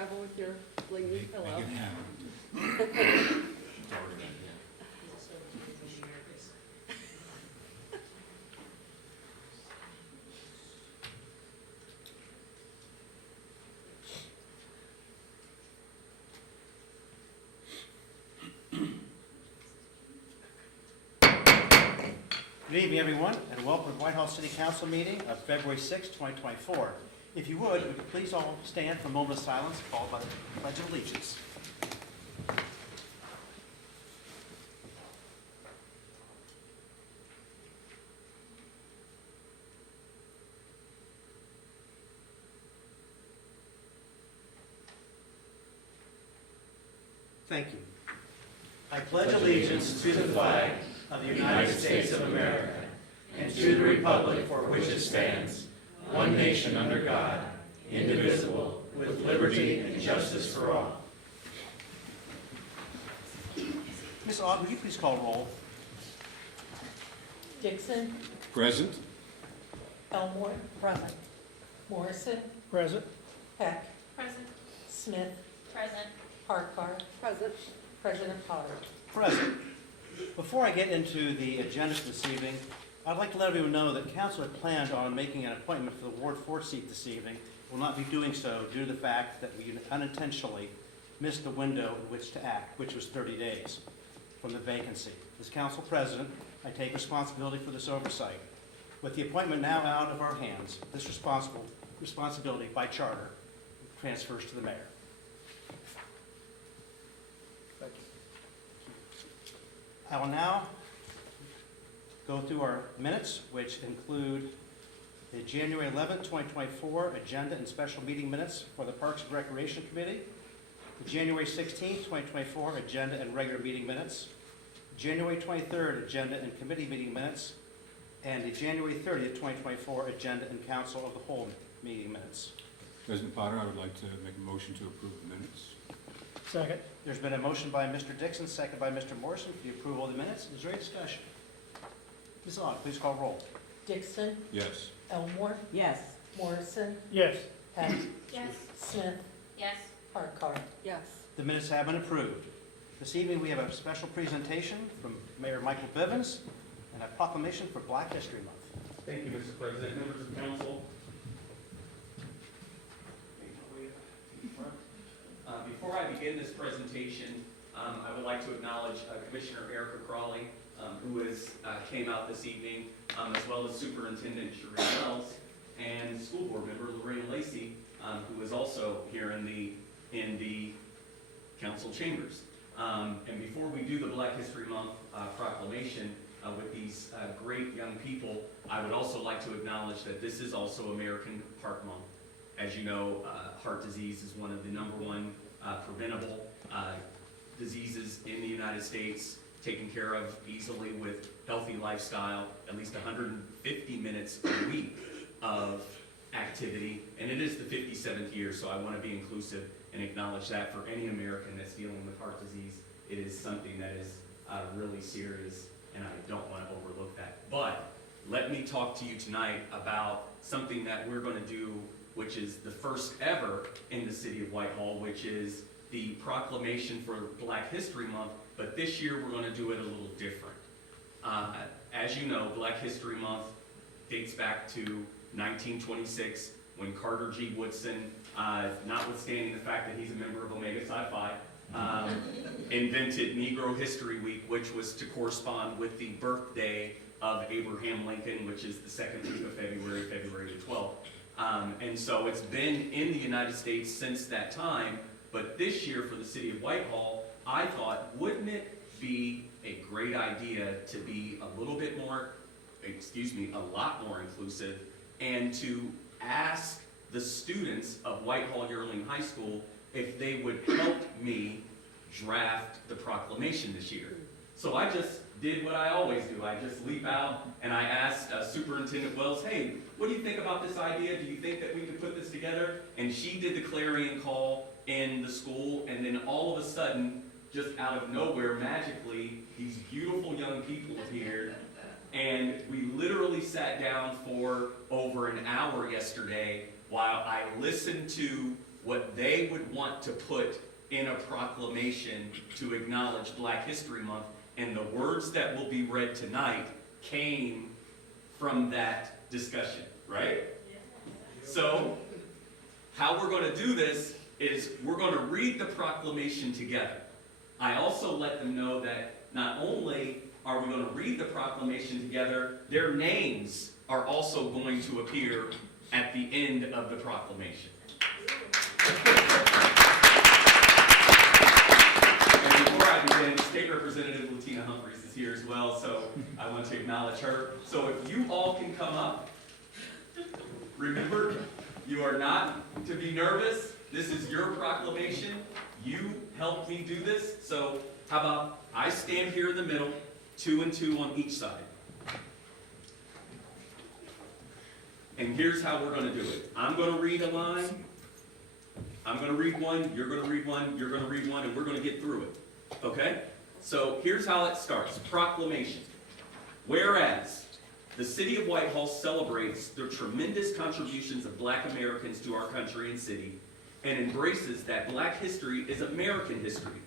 travel with your blingy pillow. Make it happen. It's already done, yeah. Good evening, everyone, and welcome to the Whitehall City Council meeting of February 6, 2024. If you would you please all stand for a moment of silence, followed by the Pledge of Allegiance. Thank you. I pledge allegiance to the flag of the United States of America and to the republic for which it stands, one nation under God, indivisible, with liberty and justice for all. Ms. Aug, would you please call roll? Dixon, Present? Elmore, present. Morrison, Present. Peck, Present. Smith, Present. Harkar, Present. President Pollard. Present. Before I get into the agenda for this evening, I'd like to let everyone know that council had planned on making an appointment for the Ward 4 seat this evening. Will not be doing so due to the fact that we unintentionally missed the window in which to act, which was 30 days from the vacancy. As council president, I take responsibility for this oversight. With the appointment now out of our hands, this responsibility by charter transfers to the mayor. Thank you. I will now go through our minutes, which include the January 11th, 2024 agenda and special meeting minutes for the Parks and Recreation Committee, the January 16th, 2024 agenda and regular meeting minutes, January 23rd agenda and committee meeting minutes, and the January 30th, 2024 agenda and council of the whole meeting minutes. President Potter, I would like to make a motion to approve the minutes. Second. There's been a motion by Mr. Dixon, second by Mr. Morrison for the approval of the minutes. Is there any discussion? Ms. Aug, please call roll. Dixon, Yes. Elmore, Yes. Morrison, Yes. Peck, Yes. Smith, Yes. Harkar. Yes. The minutes have been approved. This evening, we have a special presentation from Mayor Michael Bivens and a proclamation for Black History Month. Thank you, Mr. President, members of council. Before I begin this presentation, I would like to acknowledge Commissioner Erica Crawley, who came out this evening, as well as Superintendent Sheree Wells and School Board Member Lorraine Lacey, who is also here in the council chambers. And before we do the Black History Month proclamation with these great young people, I would also like to acknowledge that this is also American Heart Month. As you know, heart disease is one of the #1 preventable diseases in the United States, taken care of easily with healthy lifestyle, at least 150 minutes a week of activity, and it is the 57th year, so I want to be inclusive and acknowledge that for any American that's dealing with heart disease. It is something that is really serious, and I don't want to overlook that. But let me talk to you tonight about something that we're going to do, which is the first ever in the city of Whitehall, which is the proclamation for Black History Month, but this year we're going to do it a little different. As you know, Black History Month dates back to 1926, when Carter G. Woodson, notwithstanding the fact that he's a member of Omega Psi Phi, invented Negro History Week, which was to correspond with the birthday of Abraham Lincoln, which is the second week of February, February the 12th. And so it's been in the United States since that time, but this year for the city of Whitehall, I thought, wouldn't it be a great idea to be a lot more inclusive, and to ask the students of Whitehall Yearling High School if they would help me draft the proclamation this year. So I just did what I always do. I just leap out and I asked Superintendent Wells, hey, what do you think about this idea? Do you think that we could put this together? And she did the clarion call in the school, and then all of a sudden, just out of nowhere, magically, these beautiful young people appeared, and we literally sat down for over an hour yesterday while I listened to what they would want to put in a proclamation to acknowledge Black History Month. And the words that will be read tonight came from that discussion, right? So, how we're going to do this is we're going to read the proclamation together. I also let them know that not only are we going to read the proclamation together, their names are also going to appear at the end of the proclamation. And before I begin, State Representative Latina Humphreys is here as well, so I want to acknowledge her. So if you all can come up, remember, you are not to be nervous. This is your proclamation. You helped me do this. So how about I stand here in the middle, 2 and 2 on each side. And here's how we're going to do it. I'm going to read a line. I'm going to read one. You're going to read one. You're going to read one. And we're going to get through it. Okay? So here's how it starts. Proclamation. Whereas the city of Whitehall celebrates the tremendous contributions of Black Americans to our country and city and embraces that Black history is American history.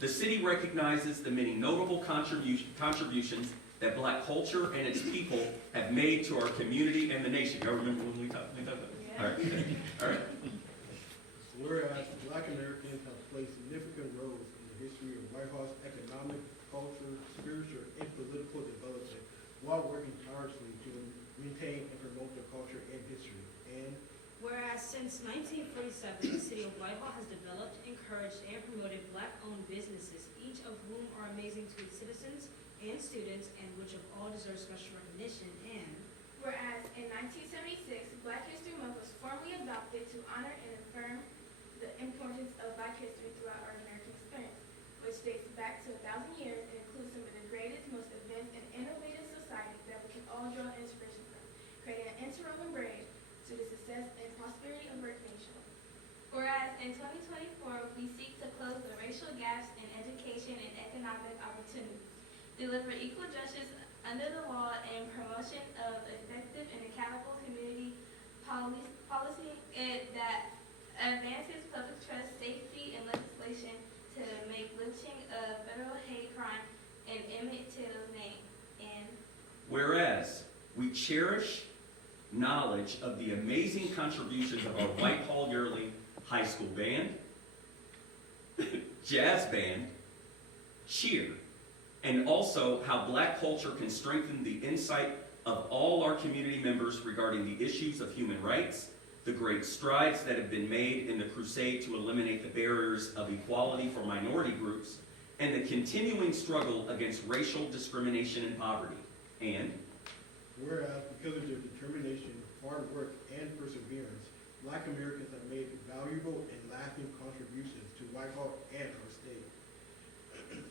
The city recognizes the many notable contributions that Black culture and its people have made to our community and the nation. Y'all remember when we talked about that? Yeah. All right. All right. Whereas Black Americans have played significant roles in the history of Whitehall's economic, cultural, spiritual, and political development while working tirelessly to maintain and promote their culture and history. And Whereas since 1947, the city of Whitehall has developed, encouraged, and promoted Black-owned businesses, each of whom are amazing to its citizens and students, and which of all deserve special recognition. And Whereas in 1976, Black History Month was formally adopted to honor and affirm the importance of Black history throughout our American experience, which dates back to 1,000 years and includes some of the greatest, most advanced, and innovative societies that we can all draw inspiration from, creating an interwoven braid to the success and prosperity of our nation. Whereas in 2024, we seek to close the racial gaps in education and economic opportunity, deliver equal justice under the law, and promotion of effective and accountable community policy that advances public trust, safety, and legislation to make lynching a federal hate crime and Emmett Till's name. And Whereas we cherish knowledge of the amazing contributions of our Whitehall Yearly High School Band, Jazz Band, Cheer, and also how Black culture can strengthen the insight of all our community members regarding the issues of human rights, the great strides that have been made in the crusade to eliminate the barriers of equality for minority groups, and the continuing struggle against racial discrimination and poverty. And whereas because of their determination, hard work, and perseverance, Black Americans have made valuable and lasting contributions to Whitehall and our state,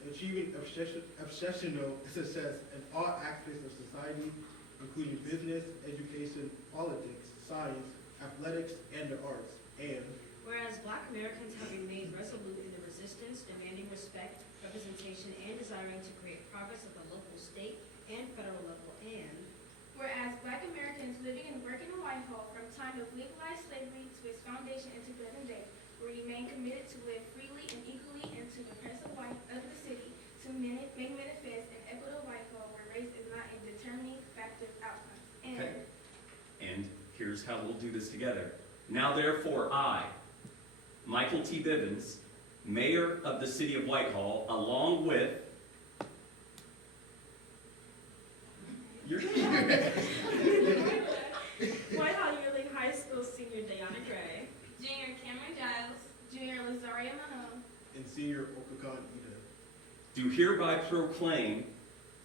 achieving exceptional success in all aspects of society, including business, education, politics, science, athletics, and the arts. And whereas Black Americans have remained resolute in the resistance, demanding respect, representation, and desiring to create progress at the local, state, and federal level. And Whereas Black Americans living and working in Whitehall from time of legalized slavery to its foundation into present day will remain committed to live freely and equally into the press of the city to make manifest an equitable Whitehall where race is not a determining factor of outcome. Okay. And here's how we'll do this together. Now therefore I, Michael T. Bivens, Mayor of the City of Whitehall, along with Whitehall Yearling High School senior Diana Gray, Junior Cameron Giles, Junior Lazaria Mahone, and Senior Okakan Ida, do hereby proclaim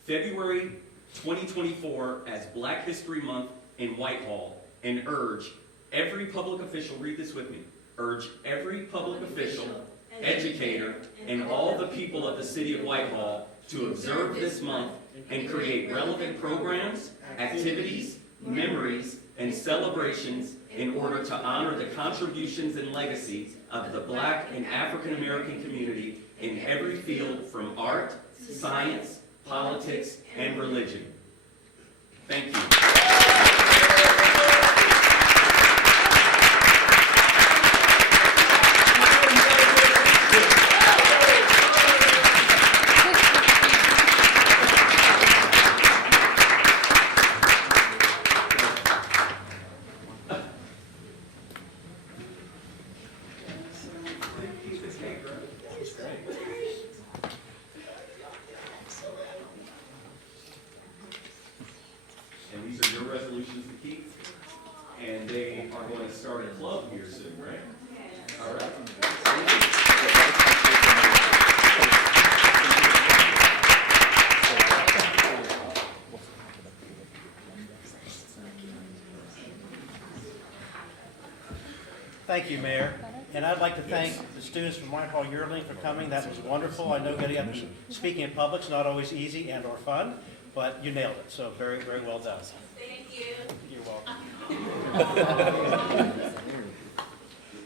February 2024 as Black History Month in Whitehall and urge every public official, read this with me, urge every public official, educator, and all the people of the city of Whitehall to observe this month and create relevant programs, activities, memories, and celebrations in order to honor the contributions and legacy of the Black and African American community in every field from art, science, politics, and religion. Thank you. are your resolutions to keep. And they are going to start a club here soon, right? All right. Thank you, Mayor. And I'd like to thank the students from Whitehall Yearling for coming. That was wonderful. I know getting up and speaking in public is not always easy and or fun, but you nailed it. So very, very well done. Thank you. You're welcome.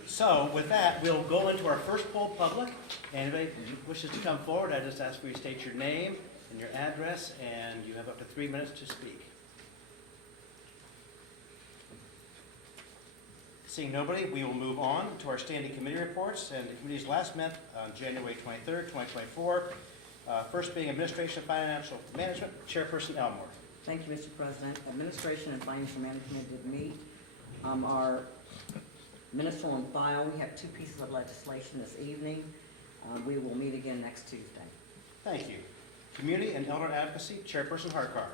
So with that, we'll go into our first poll public. Anybody who wishes to come forward, I just ask for you to state your name and your address, and you have up to 3 minutes to speak. Seeing nobody, we will move on to our standing committee reports, and the committees last met on January 23rd, 2024. First being Administration and Financial Management, Chairperson Elmore. Thank you, Mr. President. Administration and Financial Management did meet. Our minutes are on file. We have 2 pieces of legislation this evening. We will meet again next Tuesday. Thank you. Community and Elder Advocacy, Chairperson Harkar.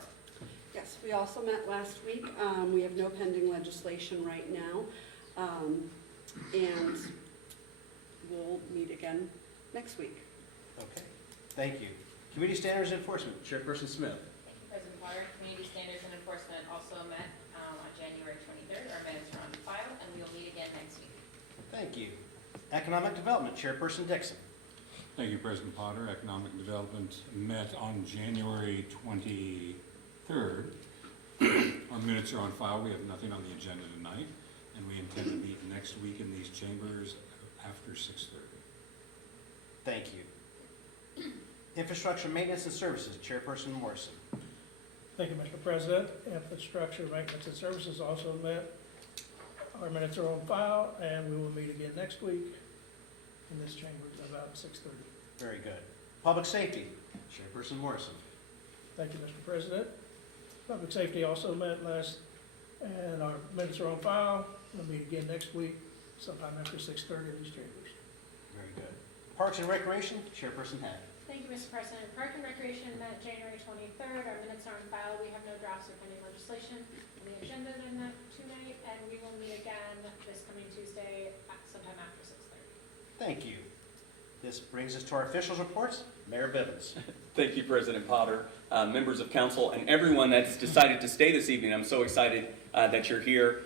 Yes, we also met last week. We have no pending legislation right now. And we'll meet again next week. Okay, thank you. Community Standards Enforcement, Chairperson Smith. Thank you, President Potter. Community Standards and Enforcement also met on January 23rd. Our minutes are on file, and we will meet again next week. Thank you. Economic Development, Chairperson Dixon. Thank you, President Potter. Economic Development met on January 23rd. Our minutes are on file. We have nothing on the agenda tonight, and we intend to meet next week in these chambers after 6:30. Thank you. Infrastructure Maintenance and Services, Chairperson Morrison. Thank you, Mr. President. Infrastructure Maintenance and Services also met. Our minutes are on file, and we will meet again next week in this chamber about 6:30. Very good. Public Safety, Chairperson Morrison. Thank you, Mr. President. Public Safety also met last, and our minutes are on file. We'll meet again next week, sometime after 6:30 in these chambers. Very good. Parks and Recreation, Chairperson Hack. Thank you, Mr. President. Park and Recreation met January 23rd. Our minutes are on file. We have no drafts or pending legislation on the agenda tonight, and we will meet again this coming Tuesday sometime after 6:30. Thank you. This brings us to our officials' reports. Mayor Bivens. Thank you, President Potter, members of council, and everyone that's decided to stay this evening. I'm so excited that you're here.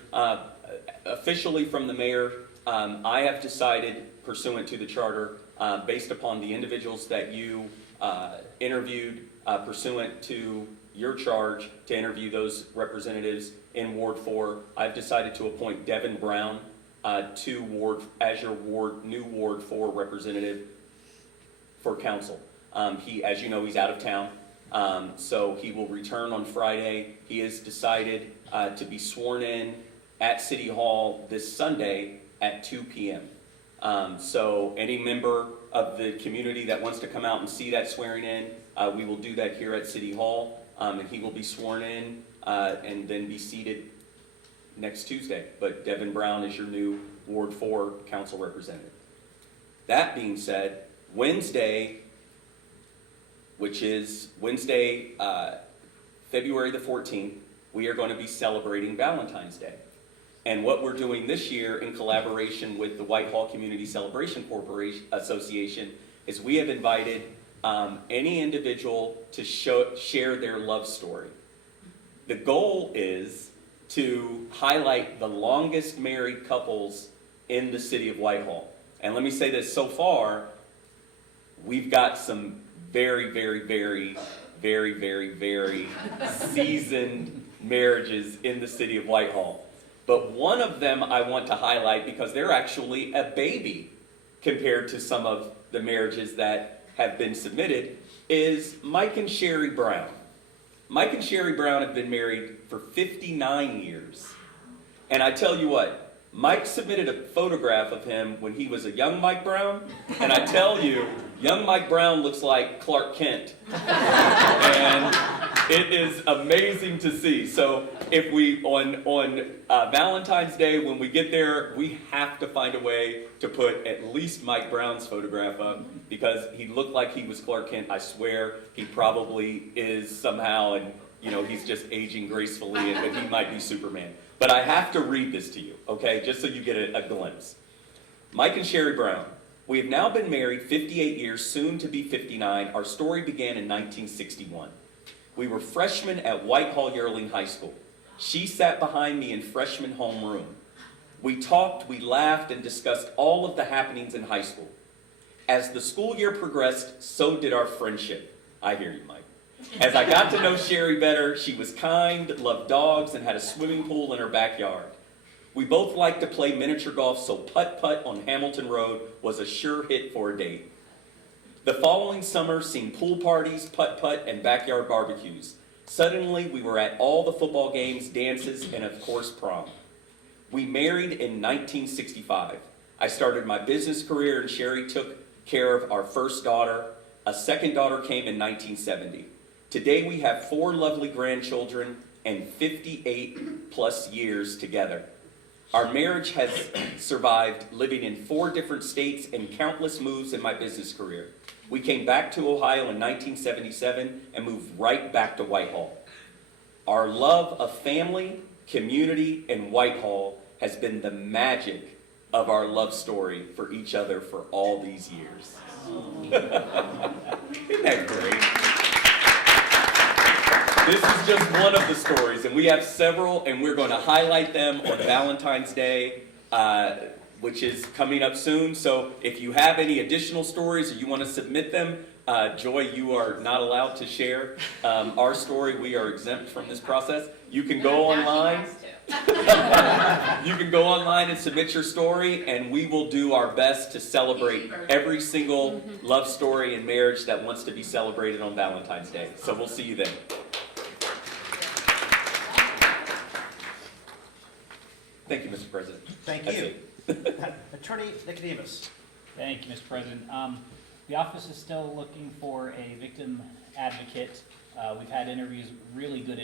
Officially from the mayor, I have decided, pursuant to the charter, based upon the individuals that you interviewed, pursuant to your charge to interview those representatives in Ward 4, I've decided to appoint Devin Brown as your new Ward 4 representative for council. He, as you know, he's out of town, so he will return on Friday. He has decided to be sworn in at City Hall this Sunday at 2 p.m. So any member of the community that wants to come out and see that swearing in, we will do that here at City Hall, and he will be sworn in and then be seated next Tuesday. But Devin Brown is your new Ward 4 council representative. That being said, Wednesday, which is Wednesday, February the 14th, we are going to be celebrating Valentine's Day. And what we're doing this year in collaboration with the Whitehall Community Celebration Association is we have invited any individual to share their love story. The goal is to highlight the longest married couples in the city of Whitehall. And let me say this, so far, we've got some very, very, very, very, very, very seasoned marriages in the city of Whitehall. But one of them I want to highlight because they're actually a baby compared to some of the marriages that have been submitted is Mike and Sherry Brown. Mike and Sherry Brown have been married for 59 years. And I tell you what, Mike submitted a photograph of him when he was a young Mike Brown, and I tell you, young Mike Brown looks like Clark Kent. And it is amazing to see. So if we, on Valentine's Day, when we get there, we have to find a way to put at least Mike Brown's photograph up because he looked like he was Clark Kent. I swear he probably is somehow, and you know, he's just aging gracefully and that he might be Superman. But I have to read this to you, okay, just so you get a glimpse. Mike and Sherry Brown. We have now been married 58 years, soon to be 59. Our story began in 1961. We were freshmen at Whitehall Yearling High School. She sat behind me in freshman homeroom. We talked, we laughed, and discussed all of the happenings in high school. As the school year progressed, so did our friendship. I hear you, Mike. As I got to know Sherry better, she was kind, loved dogs, and had a swimming pool in her backyard. We both liked to play miniature golf, so putt-putt on Hamilton Road was a sure hit for a date. The following summer seen pool parties, putt-putt, and backyard barbecues. Suddenly, we were at all the football games, dances, and of course, prom. We married in 1965. I started my business career and Sherry took care of our first daughter. A second daughter came in 1970. Today, we have 4 lovely grandchildren and 58 plus years together. Our marriage has survived living in 4 different states and countless moves in my business career. We came back to Ohio in 1977 and moved right back to Whitehall. Our love of family, community, and Whitehall has been the magic of our love story for each other for all these years. Isn't that great? This is just one of the stories, and we have several, and we're going to highlight them on Valentine's Day, which is coming up soon. So if you have any additional stories or you want to submit them, Joy, you are not allowed to share our story. We are exempt from this process. You can go online. You can go online and submit your story, and we will do our best to celebrate every single love story and marriage that wants to be celebrated on Valentine's Day. So we'll see you then. Thank you, Mr. President. Thank That's you. it. Attorney Nicodemus. Thank you, Mr. President. The office is still looking for a victim advocate. We've had interviews, really good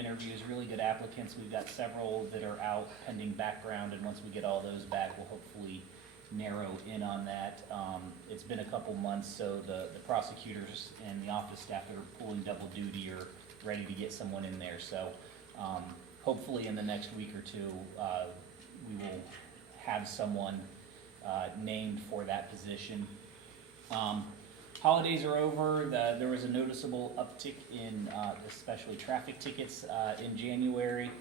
applicants. We've got several that are out pending background, and once we get all those back, we'll hopefully narrow in on that. It's been a couple months, so the prosecutors and the office staff that are pulling double duty are ready to get someone in there. So hopefully in the next week or two, we will have someone named for that position. Holidays are over. There was a noticeable uptick in especially traffic tickets in January.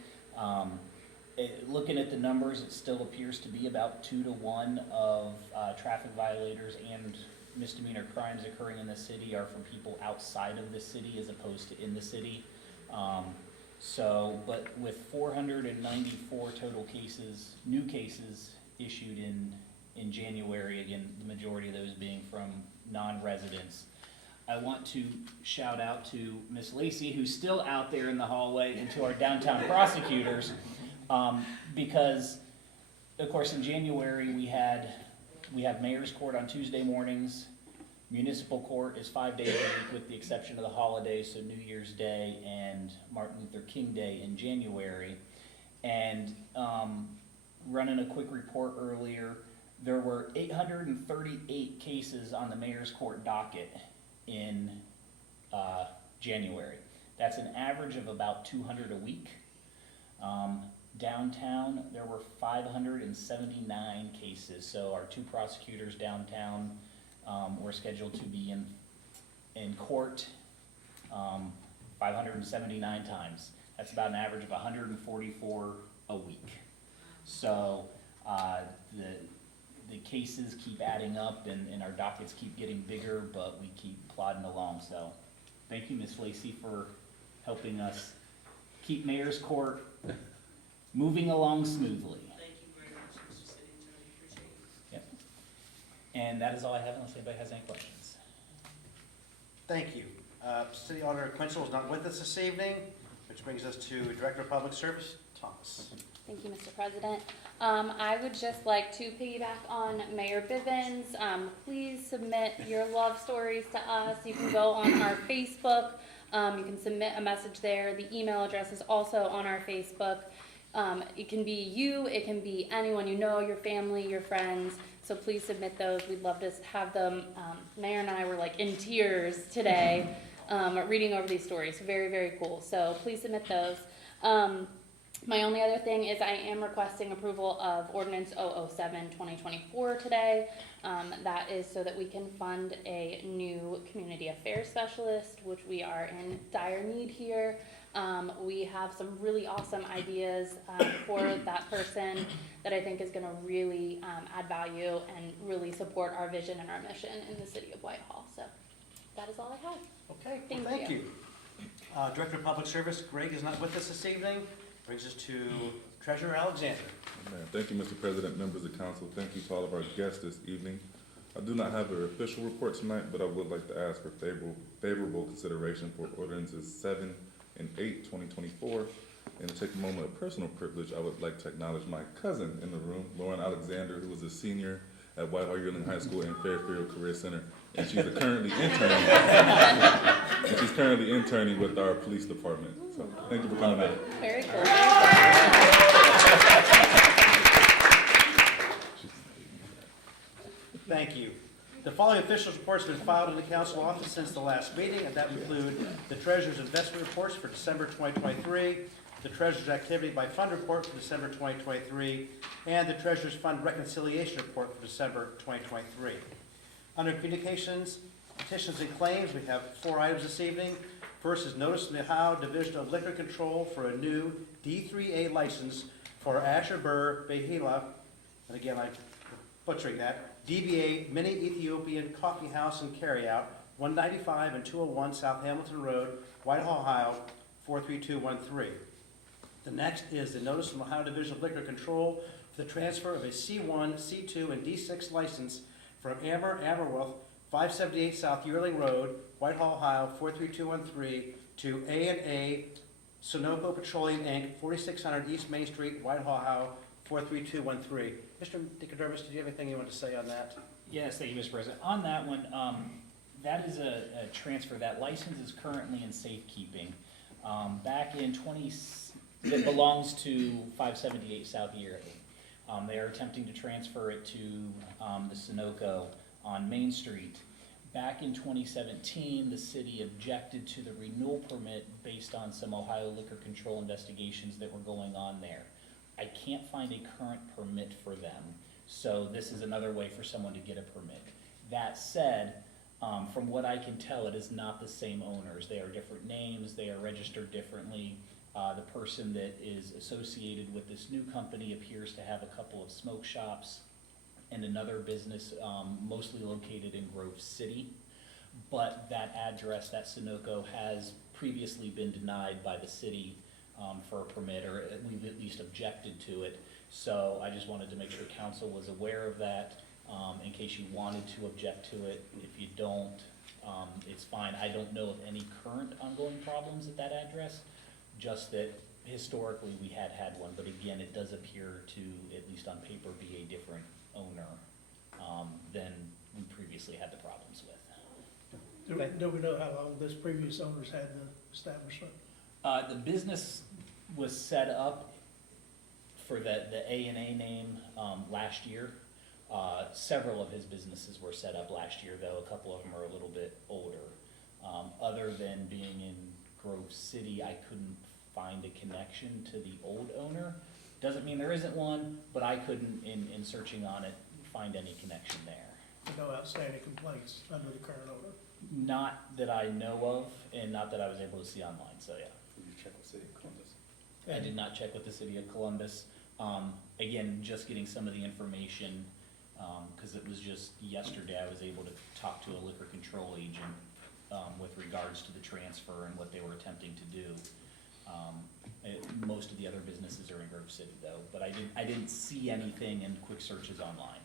Looking at the numbers, it still appears to be about 2 to 1 of traffic violators and misdemeanor crimes occurring in the city are from people outside of the city as opposed to in the city. But with 494 total cases, new cases issued in January, again, the majority of those being from non-residents. I want to shout out to Miss Lacey, who's still out there in the hallway, and to our downtown prosecutors, because, of course, in January we have Mayor's Court on Tuesday mornings. Municipal Court is 5 days a week with the exception of the holidays, so New Year's Day and Martin Luther King Day in January. And running a quick report earlier, there were 838 cases on the Mayor's Court docket in January. That's an average of about 200 a week. Downtown, there were 579 cases. So our 2 prosecutors downtown were scheduled to be in court 579 times. That's about an average of 144 a week. So the cases keep adding up and our dockets keep getting bigger, but we keep plodding along. So thank you, Ms. Lacey, for helping us keep Mayor's Court moving along smoothly. Thank you very much, Mr. City Attorney, appreciate it. Yep. And that is all I have unless anybody has any questions. Thank you. City Auditor Quinzel is not with us this evening, which brings us to Director of Public Service, Thomas. Thank you, Mr. President. I would just like to piggyback on Mayor Bivens. Please submit your love stories to us. You can go on our Facebook. You can submit a message there. The email address is also on our Facebook. It can be you, it can be anyone you know, your family, your friends. So please submit those. We'd love to have them. Mayor and I were like in tears today reading over these stories. Very, very cool. So please submit those. My only other thing is I am requesting approval of ordinance 007-2024 today. That is so that we can fund a new community affairs specialist, which we are in dire need here. We have some really awesome ideas for that person that I think is going to really add value and really support our vision and our mission in the city of Whitehall. So that is all I have. Okay, Thank thank you. you. Director of Public Service, Greg is not with us this evening. Brings us to Treasurer Alexander. Amen. Thank you, Mr. President, members of council. Thank you to all of our guests this evening. I do not have an official report tonight, but I would like to ask for favorable consideration for ordinances 7 and 8, 2024. And to take a moment of personal privilege, I would like to acknowledge my cousin in the room, Lauren Alexander, who is a senior at Whitehall Yearling High School and Fairfield Career Center. And she's currently interning. And she's currently interning with our police department. So thank you for coming out. Very cool. Thank you. The following official reports have been filed in the council office since the last meeting, and that include the treasurer's investment reports for December 2023, the treasurer's activity by fund report for December 2023, and the treasurer's fund reconciliation report for December 2023. Under communications, petitions and claims, we have 4 items this evening. First is notice from the Ohio Division of Liquor Control for a new D3A license for Asher Burr Behila, and again, I'm butchering that, DBA Mini Ethiopian Coffee House and Carryout, 195 and 201 South Hamilton Road, Whitehall, Ohio, 43213. The next is the notice from Ohio Division of Liquor Control for the transfer of a C1, C2, and D6 license from Amberwolf, 578 South Yearling Road, Whitehall, Ohio, 43213, to A&A Sunoco Petroleum Inc., 4600 East Main Street, Whitehall, Ohio, 43213. Mr. DeCondurvis, did you have anything you want to say on that? Yes, thank you, Mr. President. On that one, that is a transfer. That license is currently in safekeeping. Back in it belongs to 578 South Yearling. They are attempting to transfer it to the Sunoco on Main Street. Back in 2017, the city objected to the renewal permit based on some Ohio liquor control investigations that were going on there. I can't find a current permit for them, so this is another way for someone to get a permit. That said, from what I can tell, it is not the same owners. They are different names, they are registered differently. The person that is associated with this new company appears to have a couple of smoke shops and another business mostly located in Grove City. But that address, that Sunoco, has previously been denied by the city for a permit, or we've at least objected to it. So I just wanted to make sure council was aware of that in case you wanted to object to it. If you don't, it's fine. I don't know of any current ongoing problems at that address, just that historically we had one, but again, it does appear to, at least on paper, be a different owner than we previously had the problems with. Do we know how long this previous owners had the establishment? The business was set up for the A&A name last year. Several of his businesses were set up last year, though a couple of them are a little bit older. Other than being in Grove City, I couldn't find a connection to the old owner. Doesn't mean there isn't one, but I couldn't, in searching on it, find any connection there. No outstanding complaints under the current owner? Not that I know of, and not that I was able to see online, so yeah. Did you check with City of Columbus? I did not check with the city of Columbus. Again, just getting some of the information, because it was just yesterday I was able to talk to a liquor control agent with regards to the transfer and what they were attempting to do. Most of the other businesses are in Grove City though, but I didn't see anything in quick searches online.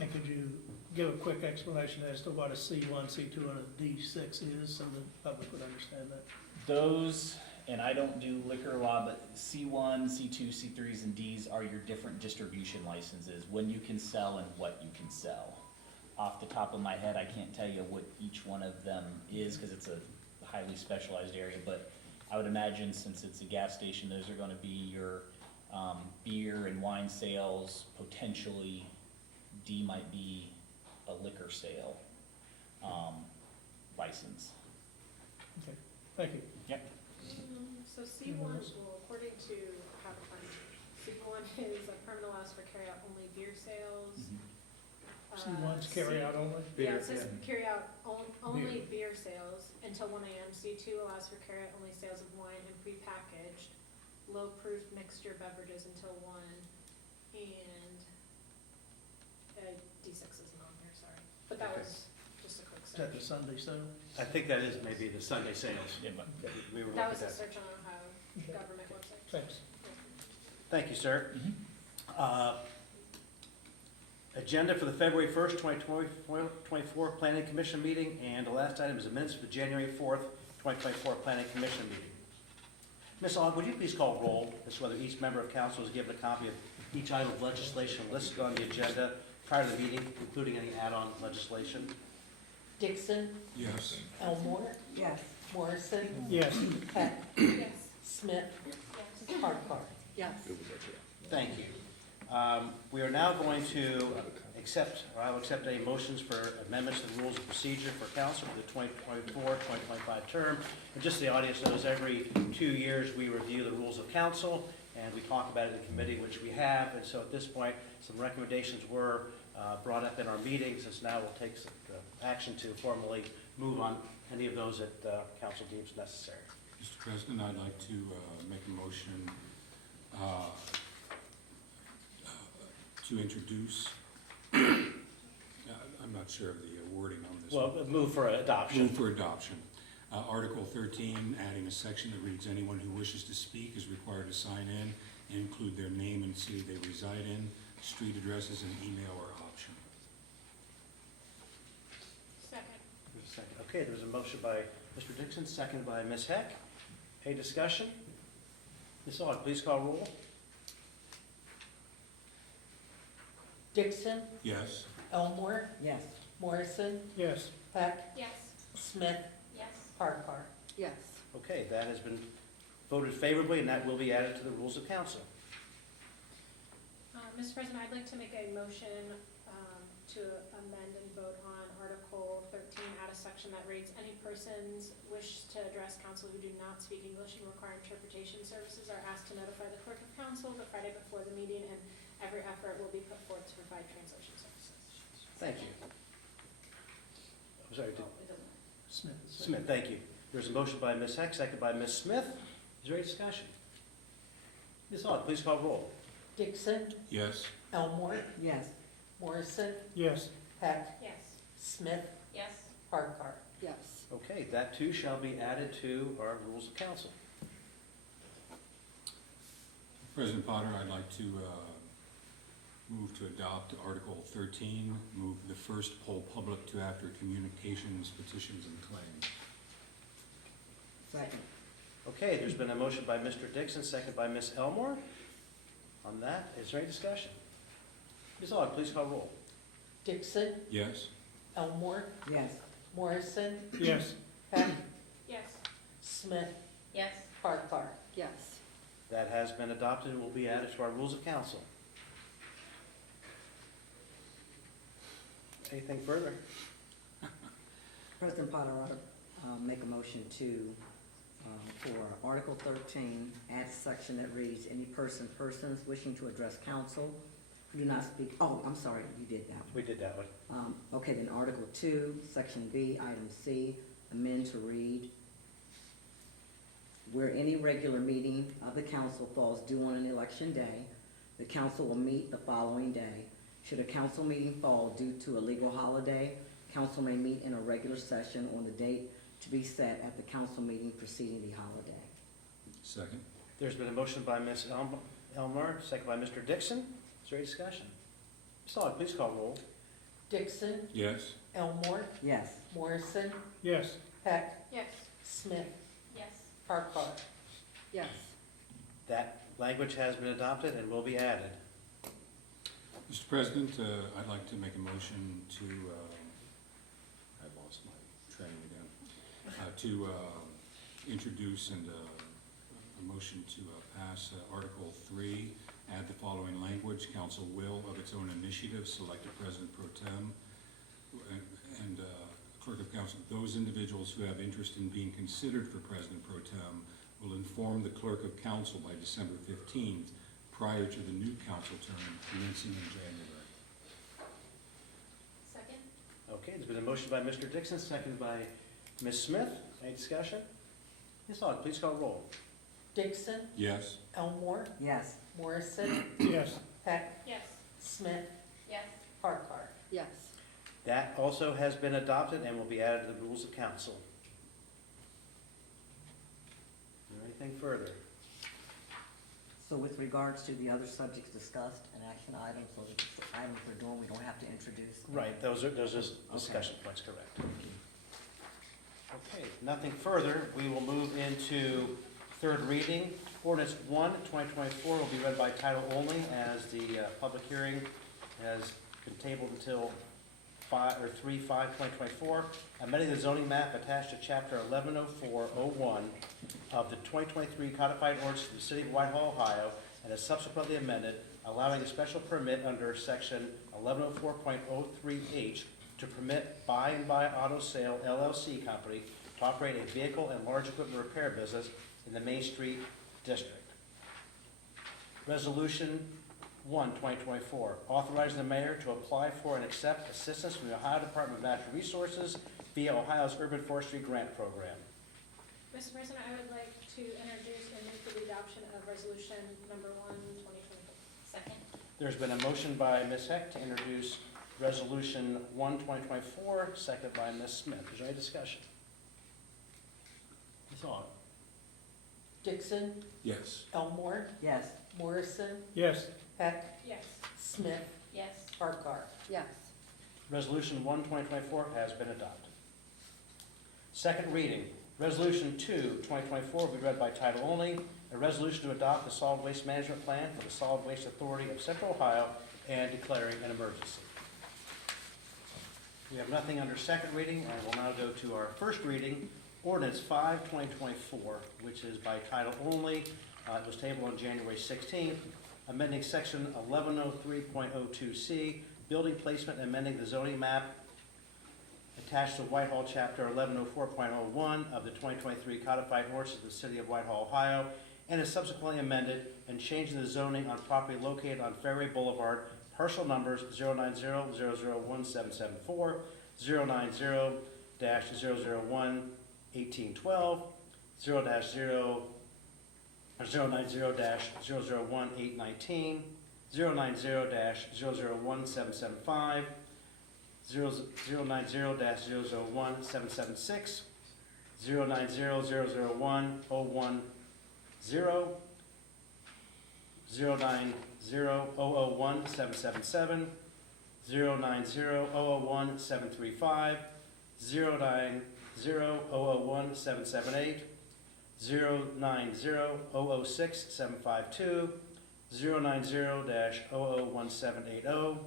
And could you give a quick explanation as to what a C1, C2, and a D6 is, so the public would understand that? Those, and I don't do liquor law, but C1, C2, C3s, and Ds are your different distribution licenses, when you can sell and what you can sell. Off the top of my head, I can't tell you what each one of them is, because it's a highly specialized area, but I would imagine since it's a gas station, those are gonna be your beer and wine sales, potentially. D might be a liquor sale license. Okay, thank you. So C1 will, according to how the fund, C1 is a permanent allows for carry-out only beer sales. C1's carry out only? Yeah, it says carry out only beer sales until 1 AM. C2 allows for carry out only sales of wine and prepackaged, low-proof mixture beverages until 1. And D6 isn't on here, sorry. But that Okay. was just a quick Is that the search. Sunday sale? I think that is maybe the Sunday sales. Yeah, but- We were That looking was at a search on Ohio Okay. government website. Thanks. Thank you, sir. Mhm. Agenda for the February 1st, 2024 Planning Commission meeting, and the last item is the minutes for the January 4th, 2024 Planning Commission meeting. Ms. Aug, would you please call roll as to whether each member of council is given a copy of each item of legislation listed on the agenda prior to the meeting, including any add-on legislation? Dixon, Yes. Elmore, Yes. Morrison, Yes. Peck, Yes. Smith, Yes. Hardikoff. Yes. Thank you. We are now going to accept, or I will accept any motions for amendments to the rules of procedure for council for the 2024-2025 term. And just so the audience knows, every 2 years, we review the rules of council, and we talk about it in committee, which we have. And so at this point, some recommendations were brought up in our meetings, and so now we'll take some action to formally move on any of those that council deems necessary. Mr. President, I'd like to make a motion to introduce, I'm not sure of the wording on this. Well, move for adoption. Move for adoption. Article 13, adding a section that reads, anyone who wishes to speak is required to sign in and include their name and city they reside in. Street addresses and email are optional. Second. There's a second. Okay, there's a motion by Mr. Dixon, seconded by Ms. Heck. Any discussion? Ms. Aug, please call roll. Dixon, Yes. Elmore, Yes. Morrison, Yes. Peck, Yes. Smith, Yes. Hardikoff. Yes. Okay, that has been voted favorably, and that will be added to the rules of council. Mr. President, I'd like to make a motion to amend and vote on Article 13, add a section that reads, any persons wish to address council who do not speak English and require interpretation services are asked to notify the clerk of council the Friday before the meeting, and every effort will be put forth to provide translation services. Thank you. I'm sorry, Smith. Smith, thank you. There's a motion by Ms. Heck, seconded by Ms. Smith. Is there any discussion? Ms. Aug, please call roll. Dixon, Yes. Elmore, Yes. Morrison, Yes. Peck, Yes. Smith, Yes. Hardikoff. Yes. Okay, that too shall be added to our rules of council. President Potter, I'd like to move to adopt Article 13, move the first poll public to after communications, petitions, and claims. Second. Okay, there's been a motion by Mr. Dixon, seconded by Ms. Elmore. On that, is there any discussion? Ms. Aug, please call roll. Dixon, Yes. Elmore, Yes. Morrison, Yes. Peck, Yes. Smith, Yes. Hardikoff. Yes. That has been adopted and will be added to our rules of council. Anything further? President Potter, I'll make a motion to, for Article 13, add a section that reads, any persons wishing to address council who do not speak, oh, I'm sorry, you did that one. We did that one. Okay, then Article 2, Section B, Item C, amend to read, where any regular meeting of the council falls due on an election day, the council will meet the following day. Should a council meeting fall due to a legal holiday, council may meet in a regular session on the date to be set at the council meeting preceding the holiday. Second. There's been a motion by Ms. Elmore, seconded by Mr. Dixon. Is there any discussion? Ms. Aug, please call roll. Dixon, Yes. Elmore, Yes. Morrison, Yes. Peck, Yes. Smith, Yes. Hardikoff. Yes. That language has been adopted and will be added. Mr. President, I'd like to make a motion to, I've lost my train again, to introduce and a motion to pass Article 3, add the following language, council will, of its own initiative, select a president pro tem and Clerk of Council, those individuals who have interest in being considered for President Pro Tem will inform the Clerk of Council by December 15th, prior to the new council term commencing in January. Second? Okay, there's been a motion by Mr. Dixon, seconded by Ms. Smith. Any discussion? Ms. Aug, please call roll. Dixon, Yes? Elmore, Yes. Morrison, Yes. Peck, Yes. Smith, Yes. Farquhar. Yes. That also has been adopted and will be added to the rules of council. Is there anything further? So with regards to the other subjects discussed and action items, those are just the items we're doing, we don't have to introduce. Right, those are just discussion points, correct. Okay, nothing further. We will move into third reading. Ordinance 1, 2024 will be read by title only, as the public hearing has been tabled until 3/5/2024. Amending the zoning map attached to Chapter 110401 of the 2023 codified ordinance of the City of Whitehall, Ohio, and is subsequently amended, allowing a special permit under Section 1104.03H to permit By and By Auto Sale LLC Company to operate a vehicle and large equipment repair business in the Main Street District. Resolution 1, 2024, authorizing the mayor to apply for and accept assistance from the Ohio Department of Natural Resources via Ohio's Urban Forestry Grant Program. Mr. President, I would like to introduce and move for the adoption of resolution number 1, 2024. Second. There's been a motion by Ms. Heck to introduce Resolution 1, 2024, second by Ms. Smith. Is there any discussion? Ms. Aug. Dixon, Yes. Elmore, Yes. Morrison, Yes. Peck, Yes. Smith, Yes. Farquhar. Yes. Resolution 1, 2024 has been adopted. Second reading, Resolution 2, 2024 will be read by title only. A resolution to adopt the solid waste management plan for the Solid Waste Authority of Central Ohio and declaring an emergency. We have nothing under second reading, and we'll now go to our first reading, Ordinance 5, 2024, which is by title only. It was tabled on January 16th, amending Section 1103.02C, building placement and amending the zoning map attached to Whitehall Chapter 1104.01 of the 2023 codified ordinance of the City of Whitehall, Ohio, and is subsequently amended and changing the zoning on property located on Fairway Boulevard, parcel numbers 090-001-774, 090-001-1812, 090-001-819, 090-001-775, 090-001-776, 090-001-010, 090-001-777, 090-001-735, 090-001-778, 090-006-752, 090-001-780,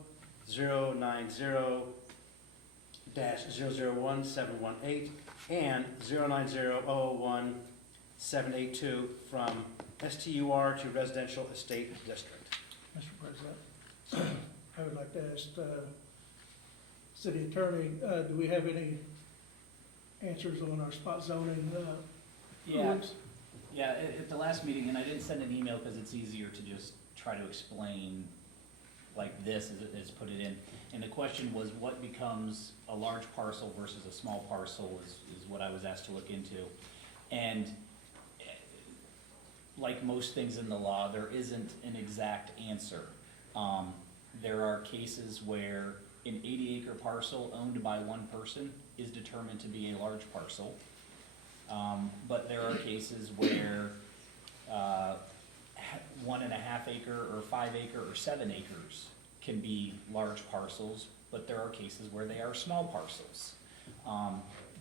090-001-718, and 090-001-782 from STUR to Residential Estate District. Mr. President, I would like to ask City Attorney, do we have any answers on our spot zoning Yeah, rules? yeah, at the last meeting, and I didn't send an email because it's easier to just try to explain like this as put it in. And the question was, what becomes a large parcel versus a small parcel is what I was asked to look into. And like most things in the law, there isn't an exact answer. There are cases where an 80-acre parcel owned by one person is determined to be a large parcel. But there are cases where 1.5 acre or 5 acre or 7 acres can be large parcels, but there are cases where they are small parcels.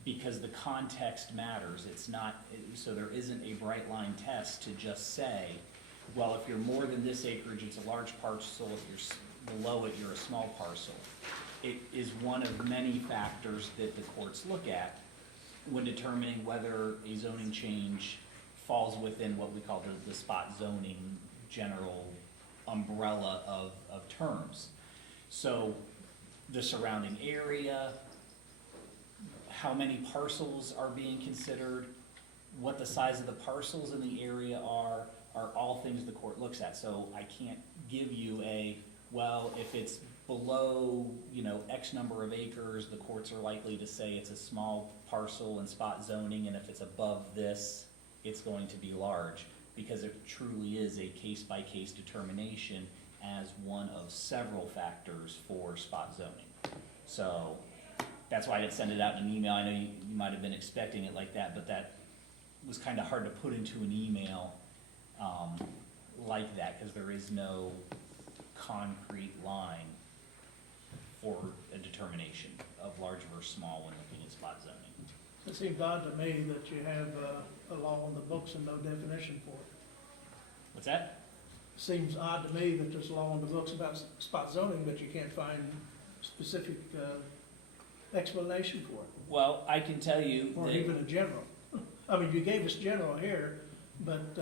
Because the context matters. It's not, so there isn't a bright line test to just say, well, if you're more than this acreage, it's a large parcel. If you're below it, you're a small parcel. It is one of many factors that the courts look at when determining whether a zoning change falls within what we call the spot zoning general umbrella of terms. So the surrounding area, how many parcels are being considered, what the size of the parcels in the area are all things the court looks at. So I can't give you well, if it's below, X number of acres, the courts are likely to say it's a small parcel and spot zoning, and if it's above this, it's going to be large, because it truly is a case-by-case determination as one of several factors for spot zoning. So that's why I didn't send it out in an email. I know you might have been expecting it like that, but that was kind of hard to put into an email like that, because there is no concrete line for a determination of large versus small when looking at spot zoning. It seems odd to me that you have a law on the books and no definition for it. What's that? Seems odd to me that there's a law on the books about spot zoning, but you can't find specific explanation for it, Well, I can tell you or that, even a general. I mean, you gave us general here, but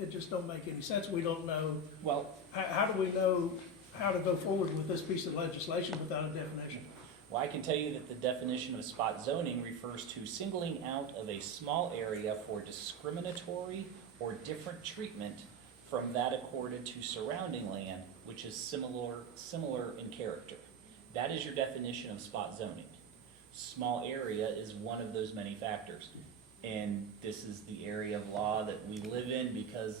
it just don't make any sense. We don't know, well, how do we know how to go forward with this piece of legislation without a definition? Well, I can tell you that the definition of spot zoning refers to singling out of a small area for discriminatory or different treatment from that accorded to surrounding land, which is similar in character. That is your definition of spot zoning. Small area is one of those many factors. And this is the area of law that we live in, because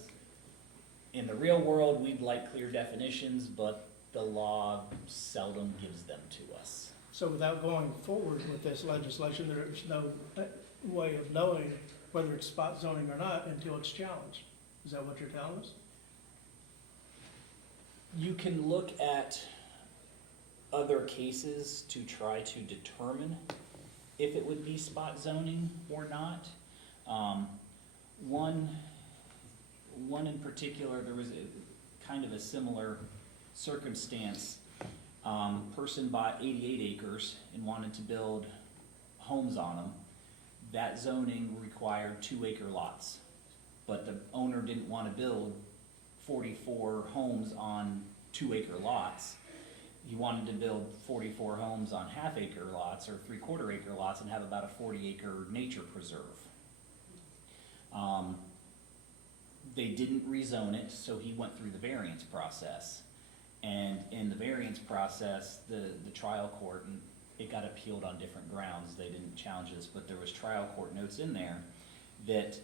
in the real world, we'd like clear definitions, but the law seldom gives them to us. So without going forward with this legislation, there's no way of knowing whether it's spot zoning or not until it's challenged. Is that what you're telling us? You can look at other cases to try to determine if it would be spot zoning or not. One in particular, there was a kind of a similar circumstance. Person bought 88 acres and wanted to build homes on them. That zoning required 2-acre lots, but the owner didn't want to build 44 homes on 2-acre lots. He wanted to build 44 homes on half-acre lots or 3/4 acre lots and have about a 40-acre nature preserve. They didn't rezone it, so he went through the variance process. And in the variance process, the trial court, and it got appealed on different grounds, they didn't challenge this, but there was trial court notes in there that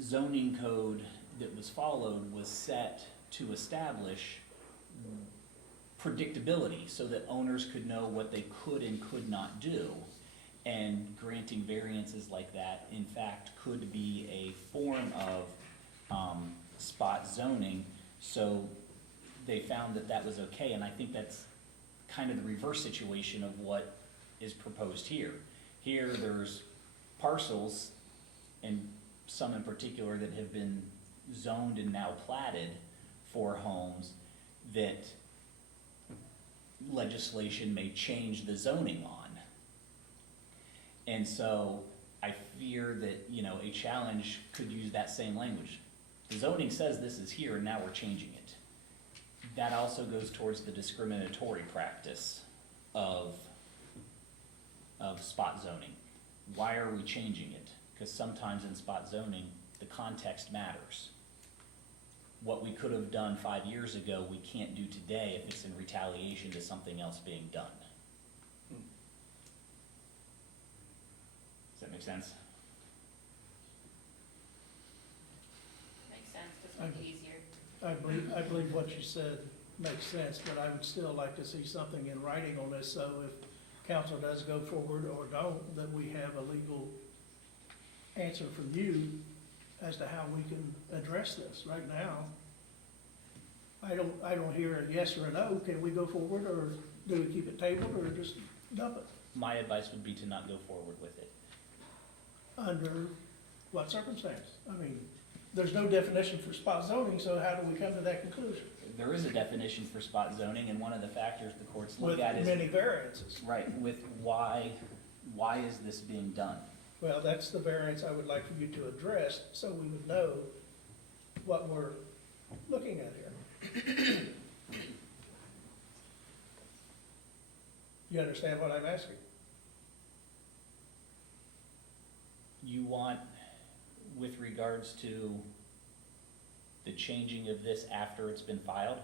zoning code that was followed was set to establish predictability so that owners could know what they could and could not do. And granting variances like that, in fact, could be a form of spot zoning. So they found that that was okay, and I think that's kind of the reverse situation of what is proposed here. Here, there's parcels, and some in particular that have been zoned and now platted for homes that legislation may change the zoning on. And so I fear that, a challenge could use that same language. The zoning says this is here and now we're changing it. That also goes towards the discriminatory practice of spot zoning. Why are we changing it? Because sometimes in spot zoning, the context matters. What we could have done 5 years ago, we can't do today if it's in retaliation to something else being done. Does that make sense? Makes sense, just make it easier. I believe what you said makes sense, but I would still like to see something in writing on this, so if council does go forward or don't, that we have a legal answer from you as to how we can address this. Right now, I don't hear a yes or a no. Can we go forward, or do we keep it tabled, or just dump it? My advice would be to not go forward with it. Under what circumstance? I mean, there's no definition for spot zoning, so how do we come to that conclusion? There is a definition for spot zoning, and one of the factors the courts look With at is, many variances. right, with why is this being done? Well, that's the variance I would like for you to address, so we would know what we're looking at here. You understand what I'm asking? you want, with regards to the changing of this after it's been filed?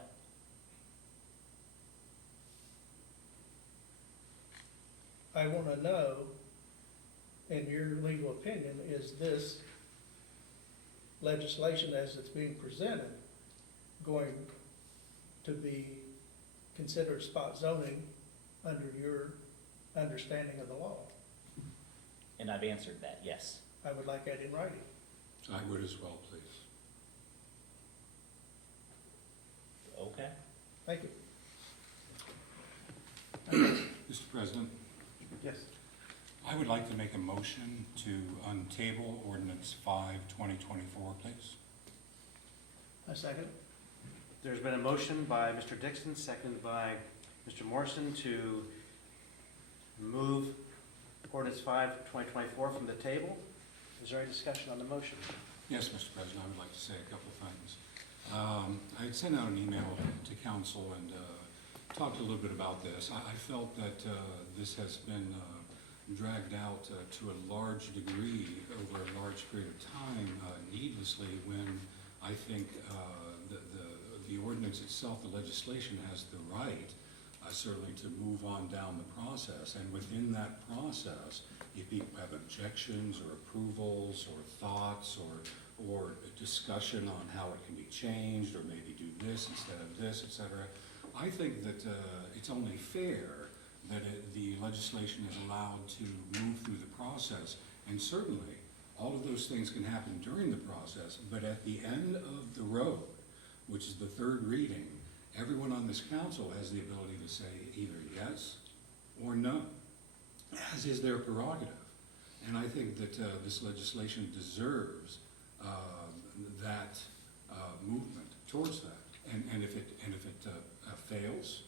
I want to know, in your legal opinion, is this legislation as it's being presented going to be considered spot zoning under your understanding of the law? And I've answered that, yes. I would like that in writing. I would as well, please. Okay. Thank you. Mr. President, Yes. I would like to make a motion to untable ordinance 5/2024, please. A second? There's been a motion by Mr. Dixon, seconded by Mr. Morrison to move ordinance 5/2024 from the table. Is there any discussion on the motion? Yes, Mr. President, I would like to say a couple of things. I had sent out an email to council and talked a little bit about this. I felt that this has been dragged out to a large degree over a large period of time needlessly, when I think the ordinance itself, the legislation, has the right certainly to move on down the process. And within that process, if people have objections or approvals or thoughts or discussion on how it can be changed, or maybe do this instead of this, et cetera, I think that it's only fair that the legislation is allowed to move through the process. And certainly, all of those things can happen during the process, but at the end of the road, which is the third reading, everyone on this council has the ability to say either yes or no, as is their prerogative. And I think that this legislation deserves that movement towards that. And if it fails,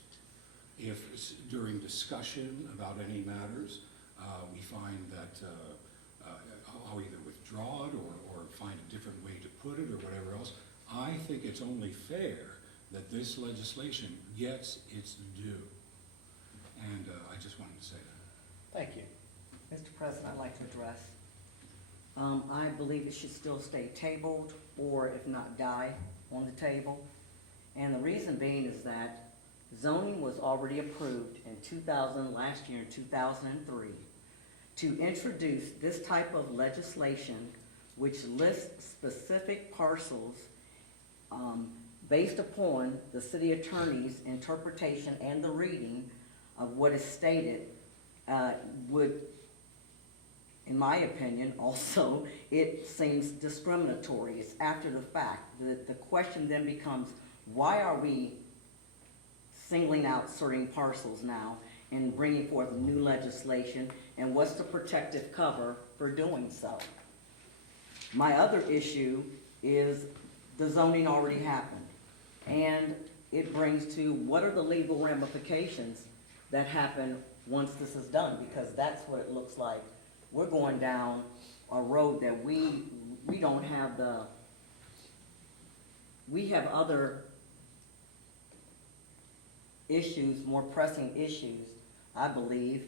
if during discussion about any matters we find that I'll either withdraw it or find a different way to put it or whatever else, I think it's only fair that this legislation gets its due. And I just wanted to say that. Thank you. Mr. President, I'd like to address. I believe it should still stay tabled, or if not, die on the table. And the reason being is that zoning was already approved in 2000, last year in 2003, to introduce this type of legislation which lists specific parcels based upon the city attorney's interpretation and the reading of what is stated would, in my opinion, also, it seems discriminatory. It's after the fact. The question then becomes, why are we singling out certain parcels now and bringing forth new legislation, and what's the protective cover for doing so? My other issue is the zoning already happened, and it brings to what are the legal ramifications that happen once this is done, because that's what it looks like. We're going down a road that we don't have we have other issues, more pressing issues, I believe.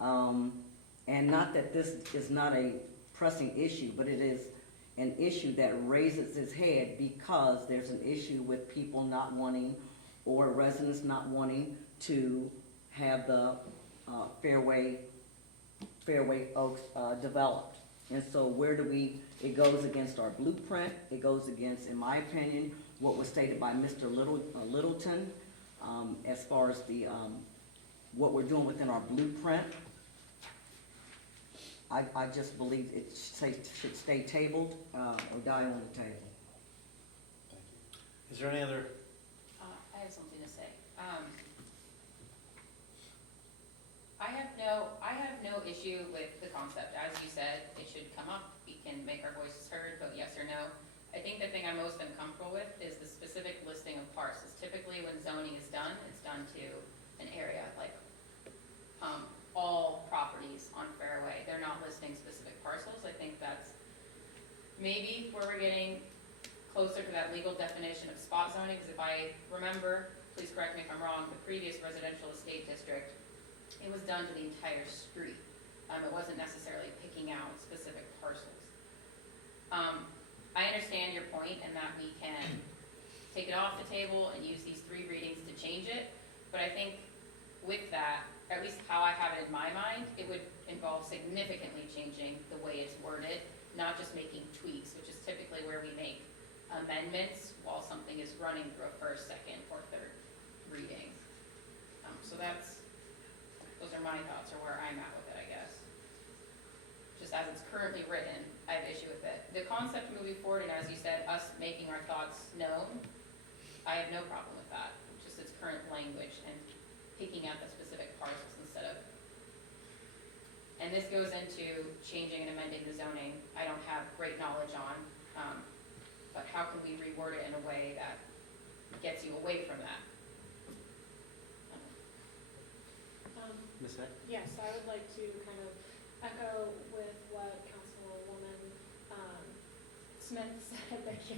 And not that this is not a pressing issue, but it is an issue that raises its head because there's an issue with people not wanting, or residents not wanting to have the Fairway Oaks developed. And so where do it goes against our blueprint, it goes against, in my opinion, what was stated by Mr. Littleton, as far as what we're doing within our blueprint. I just believe it should stay tabled or die on the table. Thank you. Is there any other? I have something to say. I have no issue with the concept. As you said, it should come up. We can make our voices heard, vote yes or no. I think the thing I'm most uncomfortable with is the specific listing of parcels. Typically, when zoning is done, it's done to an area like all properties on Fairway. They're not listing specific parcels. I think that's maybe where we're getting closer to that legal definition of spot zoning, because if I remember, please correct me if I'm wrong, the previous residential estate district, it was done to the entire street. It wasn't necessarily picking out specific parcels. I understand your point in that we can take it off the table and use these 3 readings to change it, but I think with that, at least how I have it in my mind, it would involve significantly changing the way it's worded, not just making tweaks, which is typically where we make amendments while something is running through a first, second, or third reading. So those are my thoughts, or where I'm at with it, I guess. Just as it's currently written, I have issue with it. The concept moving forward, and as you said, us making our thoughts known, I have no problem with that. Just its current language and picking out the specific parcels instead of. And this goes into changing and amending the zoning. I don't have great knowledge on, but how can we reword it in a way that gets you away from that? Ms. Heck? Yes, I would like to kind of echo with what Councilwoman Smith said. Thank you.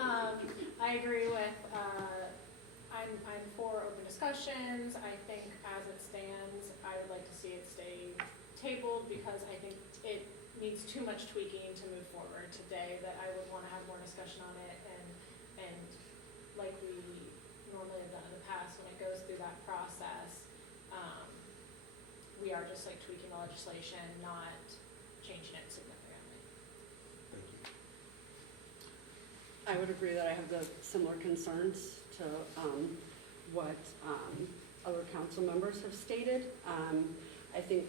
I agree with, I'm for open discussions. I think as it stands, I would like to see it stay tabled because I think it needs too much tweaking to move forward today, that I would want to have more discussion on it, and like we normally have done in the past, when it goes through that process, we are just like tweaking the legislation, not changing it significantly. Thank you. I would agree that I have the similar concerns to what other council members have stated. I think,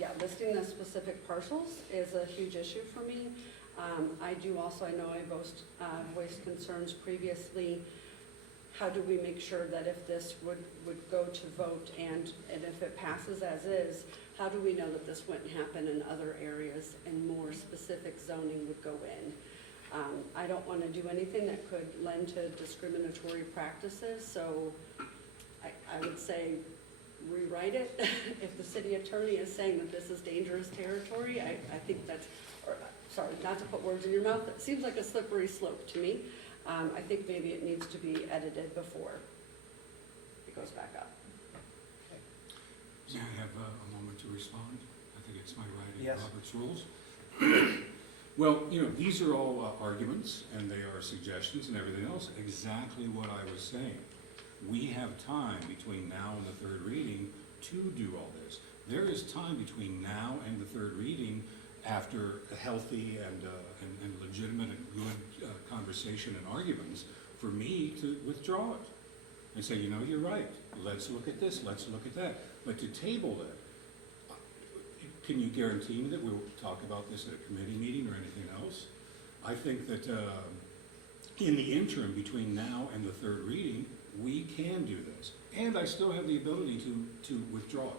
yeah, listing the specific parcels is a huge issue for me. I know I voiced concerns previously. How do we make sure that if this would go to vote and if it passes as is, how do we know that this wouldn't happen in other areas and more specific zoning would go in? I don't want to do anything that could lend to discriminatory practices, so I would say rewrite it. If the city attorney is saying that this is dangerous territory, I think that's, sorry, not to put words in your mouth, it seems like a slippery slope to me. I think maybe it needs to be edited before it goes back up. May I have a moment to respond? I think it's my right in Yes. Robert's rules. Well, these are all arguments, and they are suggestions and everything else, exactly what I was saying. We have time between now and the 3rd reading to do all this. There is time between now and the 3rd reading after a healthy and legitimate and good conversation and arguments for me to withdraw it and say, you're right, let's look at this, let's look at that. But to table it, can you guarantee me that we'll talk about this at a committee meeting or anything else? I think that in the interim between now and the 3rd reading, we can do this. And I still have the ability to withdraw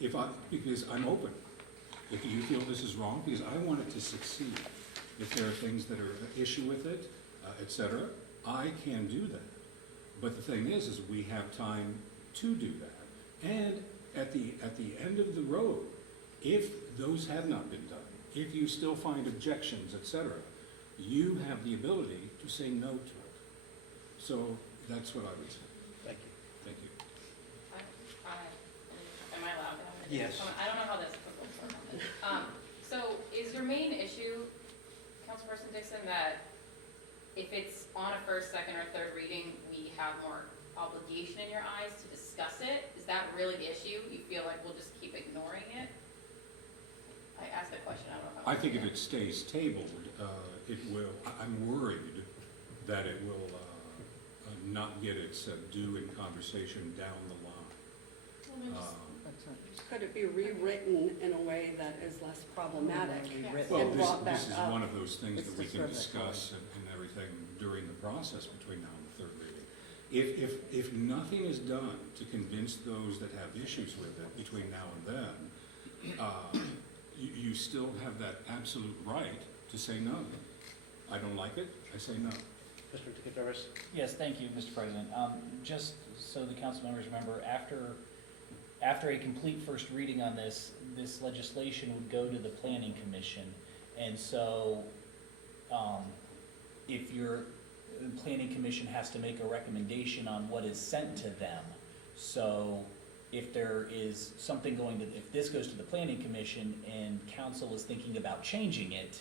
it because I'm open. If you feel this is wrong, because I want it to succeed. If there are things that are an issue with it, et cetera, I can do that. But the thing is we have time to do that. And at the end of the road, if those have not been done, if you still find objections, et cetera, you have the ability to say no to it. So that's what I would say. Thank you. Thank you. Am I allowed to have an Yes. comment? I don't know how this will work on this. So is your main issue, Councilperson Dixon, that if it's on a first, second, or 3rd reading, we have more obligation in your eyes to discuss it? Is that really the issue? You feel like we'll just keep ignoring it? I asked the question, I don't know how. I think if it stays tabled, it will, I'm worried that it will not get its due in conversation down the line. Could it be rewritten in a way that is less problematic? Well, and brought back this is up? one of those things that we It's can the discuss and everything during the process between now and the 3rd reading. If nothing is done to convince those that have issues with it between now and then, you still have that absolute right to say no. I don't like it, I say no. Mr. Gutierrez? Yes, thank you, Mr. President. Just so the council members remember, after a complete first reading on this legislation would go to the Planning Commission. And so, if the Planning Commission has to make a recommendation on what is sent to them. So, if there is something if this goes to the planning commission and council is thinking about changing it,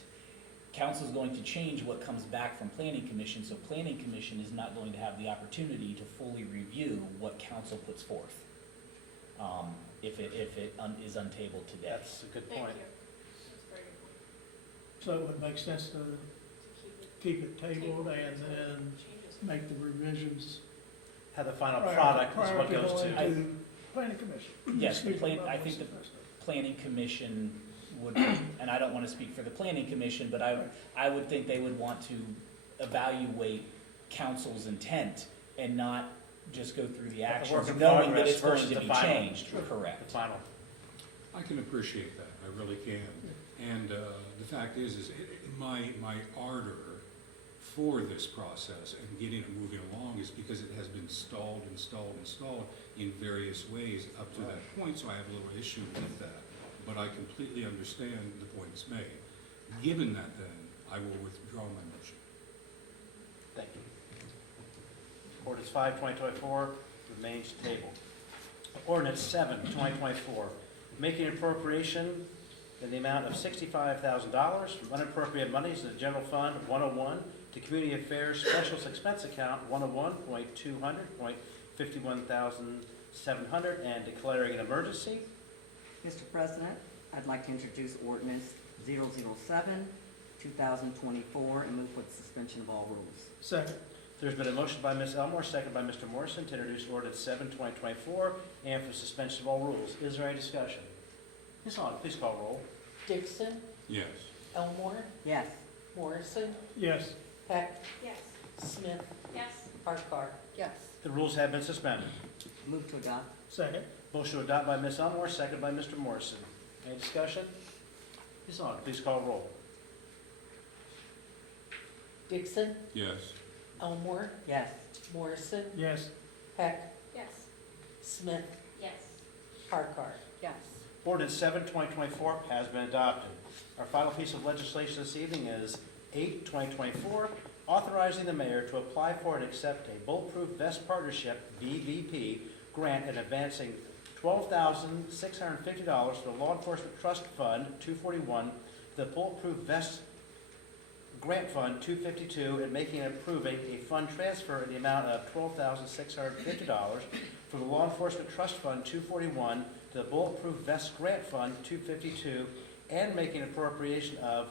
council's going to change what comes back from planning commission, so planning commission is not going to have the opportunity to fully review what council puts forth, if it is untabled today. That's a good Thank you. point. That's a very good point. So it would make sense to keep it tabled and then Changes. make the revisions. Have the final prior- product is prior what goes going to. planning commission. Yes, the Excuse me, I think the planning commission would, and I don't want to speak for the planning commission, but I would think they would want to evaluate council's intent and not just go through the Like a actions, work in knowing that progress it's going versus to the be final. changed, The correct. final. I can appreciate that, I really can. And the fact is my ardor for this process and getting it moving along is because it has been stalled in various ways up to that point, so I have a little issue with that. But I completely understand the points made. Given that then, I will withdraw my motion. Thank you. Ordinance 5, 2024 remains tabled. Ordinance 7, 2024, making appropriation in the amount of $65,000 from unappropriated monies in the General Fund 101 to Community Affairs Specials Expense Account 101.200.51,700 and declaring an emergency. Mr. President, I'd like to introduce ordinance 007, 2024, and move for the suspension of all rules. Second. There's been a motion by Ms. Elmore, second by Mr. Morrison, to introduce ordinance 7, 2024, and for suspension of all rules. Is there any discussion? Ms. Aug, please call roll. Dixon, Yes. Elmore, Yes. Morrison, Yes. Peck, Yes. Smith, Yes. Farquhar. Yes. The rules have been suspended. Move to adopt. Second. Motion to adopt by Ms. Elmore, second by Mr. Morrison. Any discussion? Ms. Aug, please call roll. Dixon, Yes. Elmore, Yes. Morrison, Yes. Peck, Yes. Smith, Yes. Farquhar. Yes. Ordinance 7, 2024 has been adopted. Our final piece of legislation this evening is 8, 2024, authorizing the mayor to apply for and accept a Bulletproof Vest Partnership, BVP, grant and advancing $12,650 for the Law Enforcement Trust Fund 241, the Bulletproof Vest Grant Fund 252, and making and approving a fund transfer in the amount of $12,650 from the Law Enforcement Trust Fund 241 to the Bulletproof Vest Grant Fund 252, and making appropriation of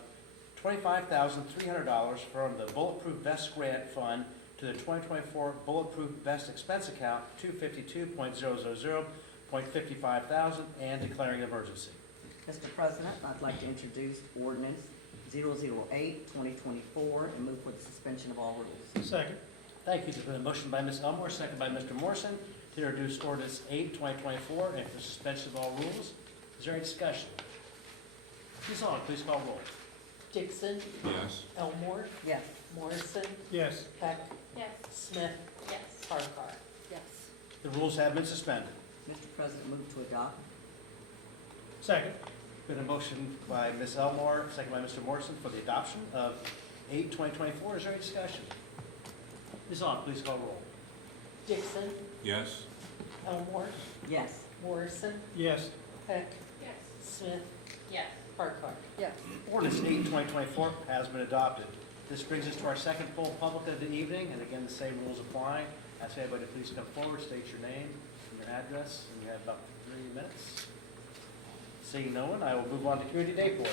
$25,300 from the Bulletproof Vest Grant Fund to the 2024 Bulletproof Vest Expense Account 252.000.55,000 and declaring an emergency. Mr. President, I'd like to introduce ordinance 008, 2024, and move for the suspension of all rules. Second. Thank you. There's been a motion by Ms. Elmore, second by Mr. Morrison, to introduce ordinance 8, 2024, and for suspension of all rules. Is there any discussion? Ms. Aug, please call roll. Dixon, Yes. Elmore, Yes. Morrison, Yes. Peck, Yes. Smith, Yes. Farquhar. Yes. The rules have been suspended. Mr. President, move to adopt. Second. Been a motion by Ms. Elmore, second by Mr. Morrison, for the adoption of 8, 2024. Is there any discussion? Ms. Aug, please call roll. Dixon, Yes. Elmore, Yes. Morrison, Yes. Peck, Yes. Smith, Yes. Farquhar. Yes. Ordinance 8, 2024 has been adopted. This brings us to our second full public of the evening, and again, the same rules apply. Ask everybody to please come forward, state your name and your address, and you have about 3 minutes. Seeing no one, I will move on to Community Day Board.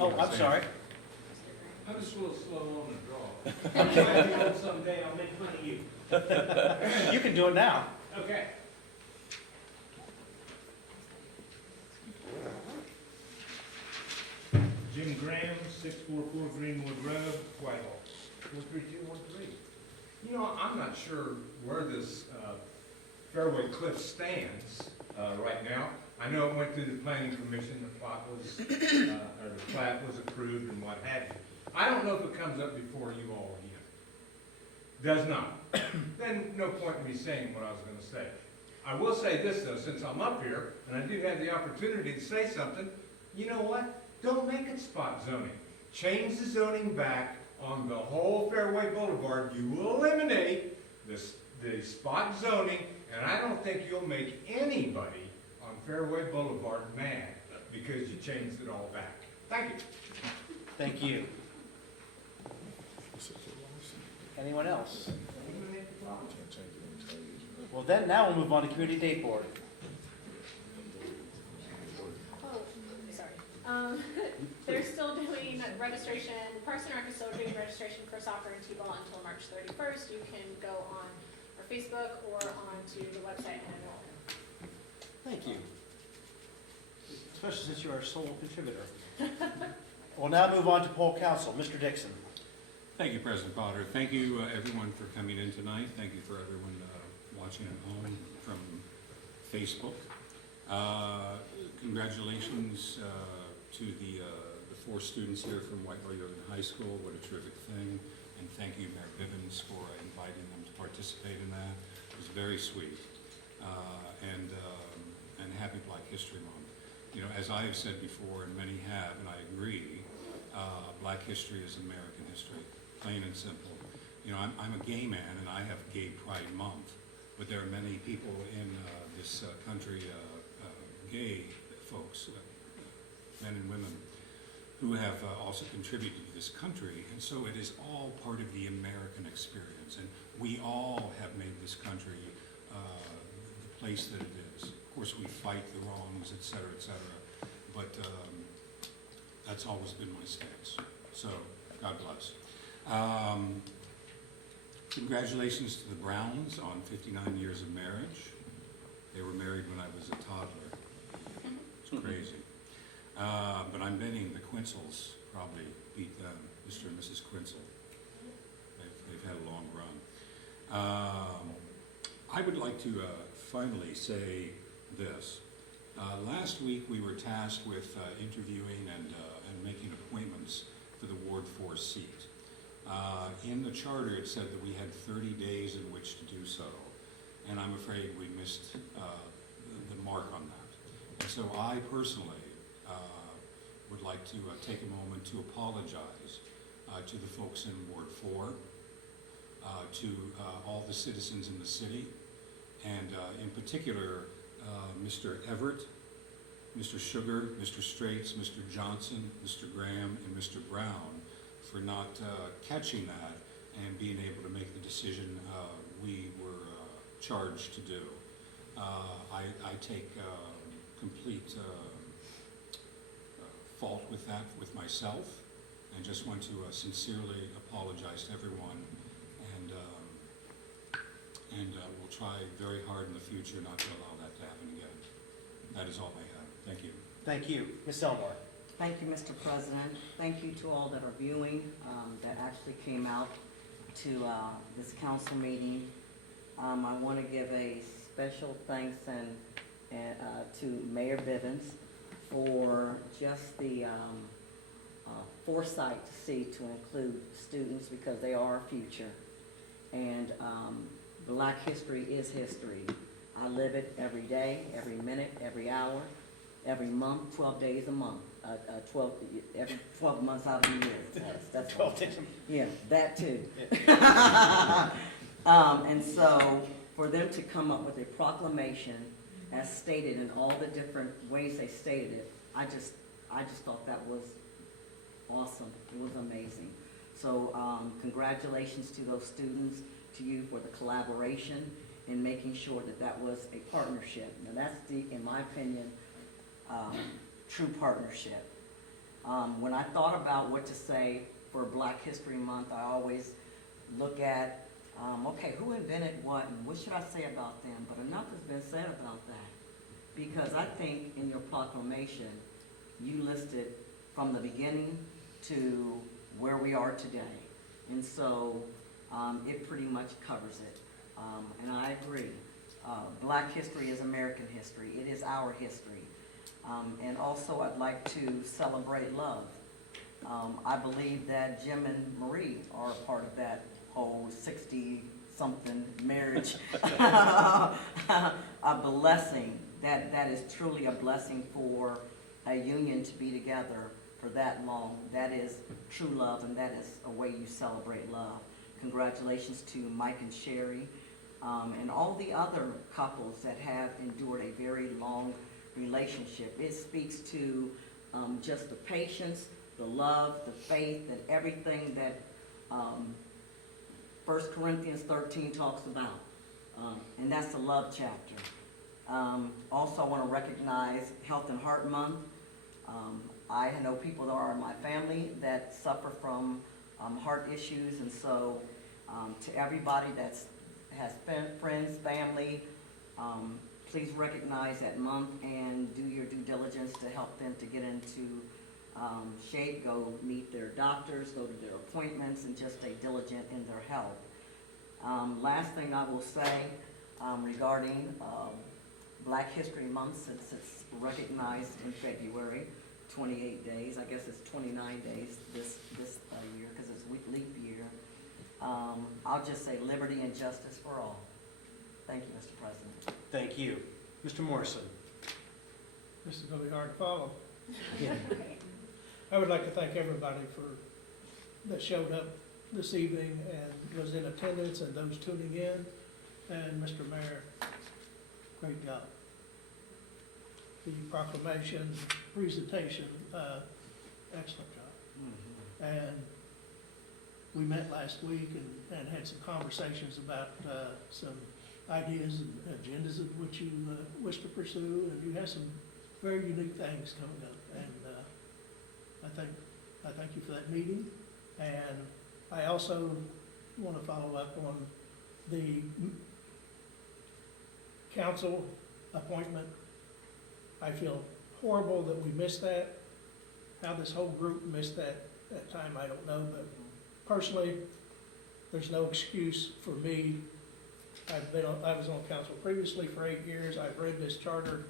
Oh, I'm sorry. I'm just a little slow on the draw. Someday I'll make fun of you. You can do it now. Okay. Jim Graham, 644 Greenwood Road, Whitehall. 43213. You know, I'm not sure where this Fairway Cliff stands right now. I know it went through the planning commission, the plot was, or the plat was approved and what have you. I don't know if it comes up before you all again. Does not. Then no point in me saying what I was gonna say. I will say this though, since I'm up here, and I do have the opportunity to say something, you know what? Don't make it spot zoning. Change the zoning back on the whole Fairway Boulevard. You will eliminate the spot zoning, And I don't think you'll make anybody on Fairway Boulevard mad because you changed it all back. Thank you. Thank you. Anyone else? Well, then, now we'll move on to Community Day Board. Oh, sorry. They're still doing registration, Parks and Rec is still doing registration for soccer and T-ball until March 31st. You can go on our Facebook or onto the website and enroll. Thank you. Especially since you're our sole contributor. We'll now move on to poll council. Mr. Dixon. Thank you, President Potter. Thank you, everyone, for coming in tonight. Thank you for everyone watching at home from Facebook. Congratulations to the 4 students here from Whitehall Yogan High School. What a terrific thing. And thank you, Mayor Bivens, for inviting them to participate in that. It was very sweet. And happy Black History Month. You know, as I have said before, and many have, and I agree, Black history is American history, plain and simple. You know, I'm a gay man, and I have Gay Pride Month, but there are many people in this country, gay folks, men and women, who have also contributed to this country, and so it is all part of the American experience, and we all have made this country the place that it is. Of course, we fight the wrongs, et cetera, but that's always been my stance. So, God bless. Congratulations to the Browns on 59 years of marriage. They were married when I was a toddler. It's crazy. But I'm betting the Quinsels probably beat them, Mr. and Mrs. Quinsel. They've had a long run. I would like to finally say this. Last week we were tasked with interviewing and making appointments for the Ward 4 seat. In the charter it said that we had 30 days in which to do so, and I'm afraid we missed the mark on that. And so I personally would like to take a moment to apologize to the folks in Ward 4, to all the citizens in the city, and in particular Mr. Everett, Mr. Sugar, Mr. Straits, Mr. Johnson, Mr. Graham, and Mr. Brown for not catching that and being able to make the decision we were charged to do. I take complete fault with that, with myself, and just want to sincerely apologize to everyone, and we'll try very hard in the future not to allow that to happen again. That is all I have. Thank you. Thank you. Ms. Elmore. Thank you, Mr. President. Thank you to all that are viewing, that actually came out to this council meeting. I want to give a special thanks to Mayor Bivens for just the foresight to include students, because they are our future. And Black history is history. I live it every day, every minute, every hour, every month, 12 days a month. 12 months out of the year. That's 12 days a month. Yeah, that too. And so for them to come up with a proclamation as stated in all the different ways they stated it, I just thought that was awesome. It was amazing. So congratulations to those students, to you for the collaboration in making sure that that was a partnership. Now that's in my opinion, true partnership. When I thought about what to say for Black History Month, I always look at, okay, who invented what and what should I say about them? But enough has been said about that. Because I think in your proclamation, you listed from the beginning to where we are today. And so it pretty much covers it. And I agree. Black history is American history. It is our history. And also I'd like to celebrate love. I believe that Jim and Marie are a part of that whole 60-something marriage. A blessing. That is truly a blessing for a union to be together for that long. That is true love, and that is a way you celebrate love. Congratulations to Mike and Sherry. and all the other couples that have endured a very long relationship. It speaks to just the patience, the love, the faith, and everything that 1 Corinthians 13 talks about. And that's the love chapter. Also, I want to recognize Health and Heart Month. I know people that are in my family that suffer from heart issues, and so to everybody that has friends, family, please recognize that month and do your due diligence to help them to get into shape, go meet their doctors, go to their appointments, and just stay diligent in their health. Last thing I will say regarding Black History Month, since it's recognized in February, 28 days, I guess it's 29 days this year because it's leap year. I'll just say liberty and justice for all. Thank you, Mr. President. Thank you. Mr. Morrison. This is gonna be hard to follow. Yeah. I would like to thank everybody that showed up this evening and was in attendance, and those tuning in. And Mr. Mayor, great job. The proclamation, presentation, excellent job. And we met last week and had some conversations about some ideas and agendas of which you wish to pursue, and you have some very unique things coming up. And I thank you for that meeting. And I also want to follow up on the council appointment. I feel horrible that we missed that. How this whole group missed that time, I don't know, but personally, there's no excuse for me. I was on council previously for 8 years. I've read this charter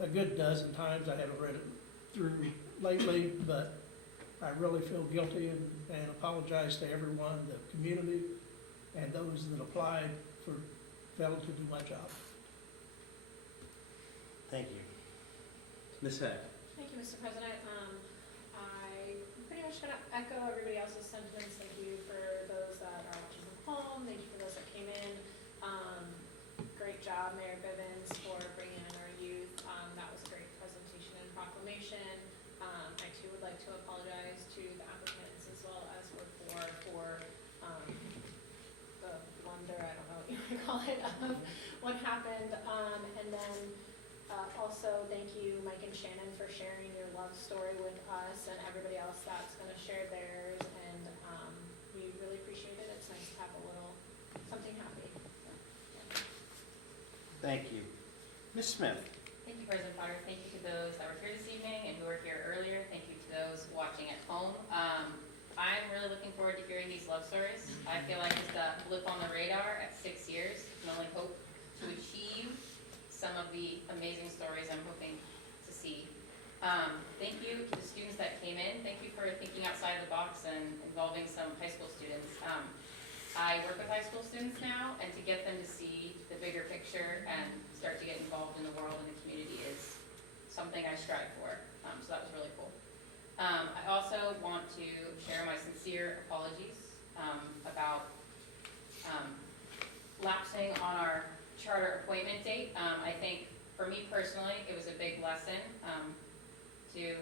a good dozen times. I haven't read it through lately, but I really feel guilty and apologize to everyone, the community, and those that applied for failing to do my job. Thank you. Ms. Heck. Thank you, Mr. President. I pretty much gonna echo everybody else's sentiments. Thank you for those that are watching from home. Thank you for those that came in. Great job, Mayor Bivens, for bringing in our youth. That was a great presentation and proclamation. I too would like to apologize to the applicants as well as for the blunder, I don't know what you want to call it, of what happened. And then also thank you, Mike and Shannon, for sharing your love story with us and everybody else that's going to share theirs. And we really appreciate it. It's nice to have a little something happy. Thank you. Ms. Smith. Thank you, President Potter. Thank you to those that were here this evening and who were here earlier. Thank you to those watching at home. I'm really looking forward to hearing these love stories. I feel like it's a blip on the radar at 6 years. I can only hope to achieve some of the amazing stories I'm hoping to see. Thank you to the students that came in. Thank you for thinking outside the box and involving some high school students. I work with high school students now, and to get them to see the bigger picture and start to get involved in the world and the community is something I strive for. So that was really cool. I also want to share my sincere apologies about lapsing on our charter appointment date. I think for me personally, it was a big lesson to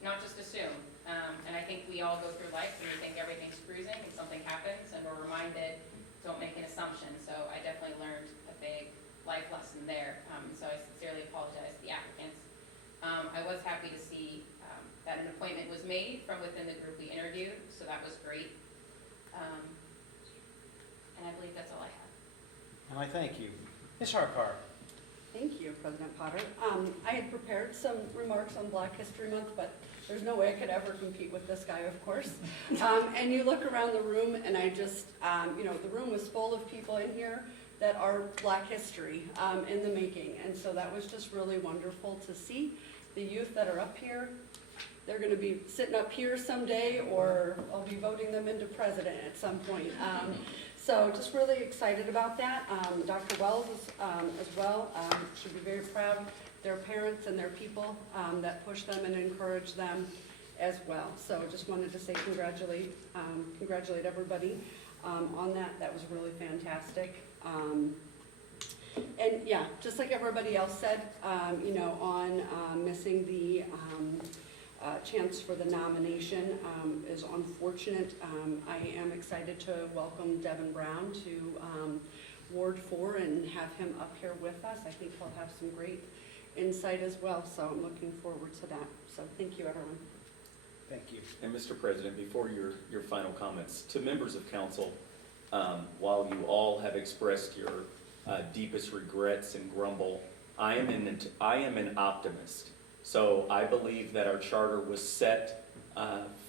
not just assume. And I think we all go through life and we think everything's cruising and something happens and we're reminded, don't make an assumption. So I definitely learned a big life lesson there. And so I sincerely apologize to the applicants. I was happy to see that an appointment was made from within the group we interviewed, so that was great. And I believe that's all I have. And I thank you. Ms. Harkar. Thank you, President Potter. I had prepared some remarks on Black History Month, but there's no way I could ever compete with this guy, of course. And you look around the room, and I just, the room was full of people in here that are Black history in the making. And so that was just really wonderful to see. The youth that are up here, they're going to be sitting up here someday, or I'll be voting them into president at some point. So just really excited about that. Dr. Wells is, as well should be very proud. Their parents and their people that push them and encourage them as well. So just wanted to say congratulate everybody. on that. That was really fantastic. And yeah, just like everybody else said, you know, on missing the chance for the nomination is unfortunate. I am excited to welcome Devin Brown to Ward 4 and have him up here with us. I think he'll have some great insight as well, so I'm looking forward to that. So thank you, everyone. Thank you. And Mr. President, before your final comments, to members of council, while you all have expressed your deepest regrets and grumble, I am an optimist. So I believe that our charter was set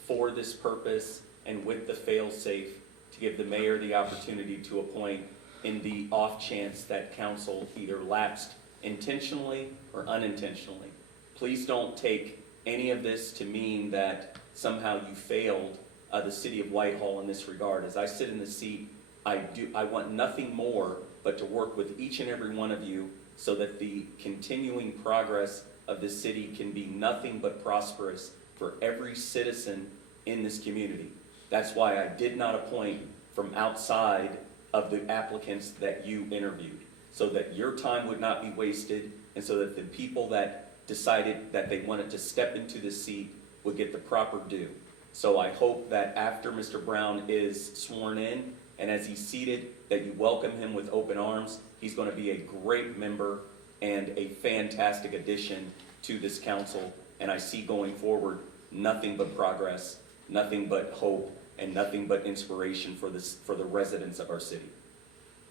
for this purpose and with the fail-safe to give the mayor the opportunity to appoint in the off chance that council either lapsed intentionally or unintentionally. Please don't take any of this to mean that somehow you failed the city of Whitehall in this regard. As I sit in the seat, I want nothing more but to work with each and every one of you so that the continuing progress of this city can be nothing but prosperous for every citizen in this community. That's why I did not appoint from outside of the applicants that you interviewed, so that your time would not be wasted and so that the people that decided that they wanted to step into this seat would get the proper due. So I hope that after Mr. Brown is sworn in and as he's seated, that you welcome him with open arms. He's going to be a great member and a fantastic addition to this council. And I see going forward nothing but progress, nothing but hope, and nothing but inspiration for the residents of our city.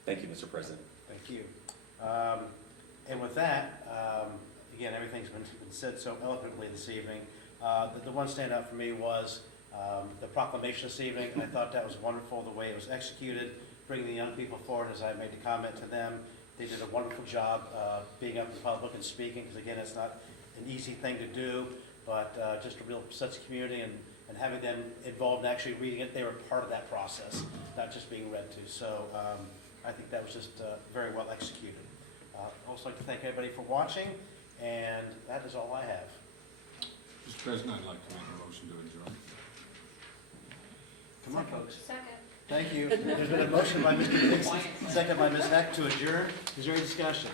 Thank you, Mr. President. Thank you. And with that, again, everything's been said so eloquently this evening. The one standout for me was the proclamation this evening. I thought that was wonderful, the way it was executed, bringing the young people forward. As I made the comment to them, they did a wonderful job being up in public and speaking, because again, it's not an easy thing to do, but just a real sense of community and having them involved in actually reading it. They were part of that process, not just being read to. So I think that was just very well executed. I'd also like to thank everybody for watching, and that is all I have. Mr. President, I'd like to make a motion to adjourn. Come on, folks. Second. Thank you. There's been a motion by Mr. Dixon, second by Ms. Heck to adjourn. Is there any discussion?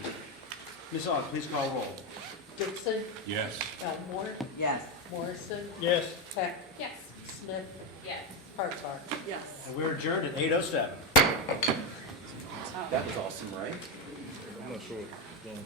Ms. Aug, please call roll. Dixon, Yes. Elmore, Yes. Morrison, Yes. Peck, Yes. Smith, Yes. Hartsock. Yes. And we're adjourned at 8:07. That was awesome, right? I'm not sure.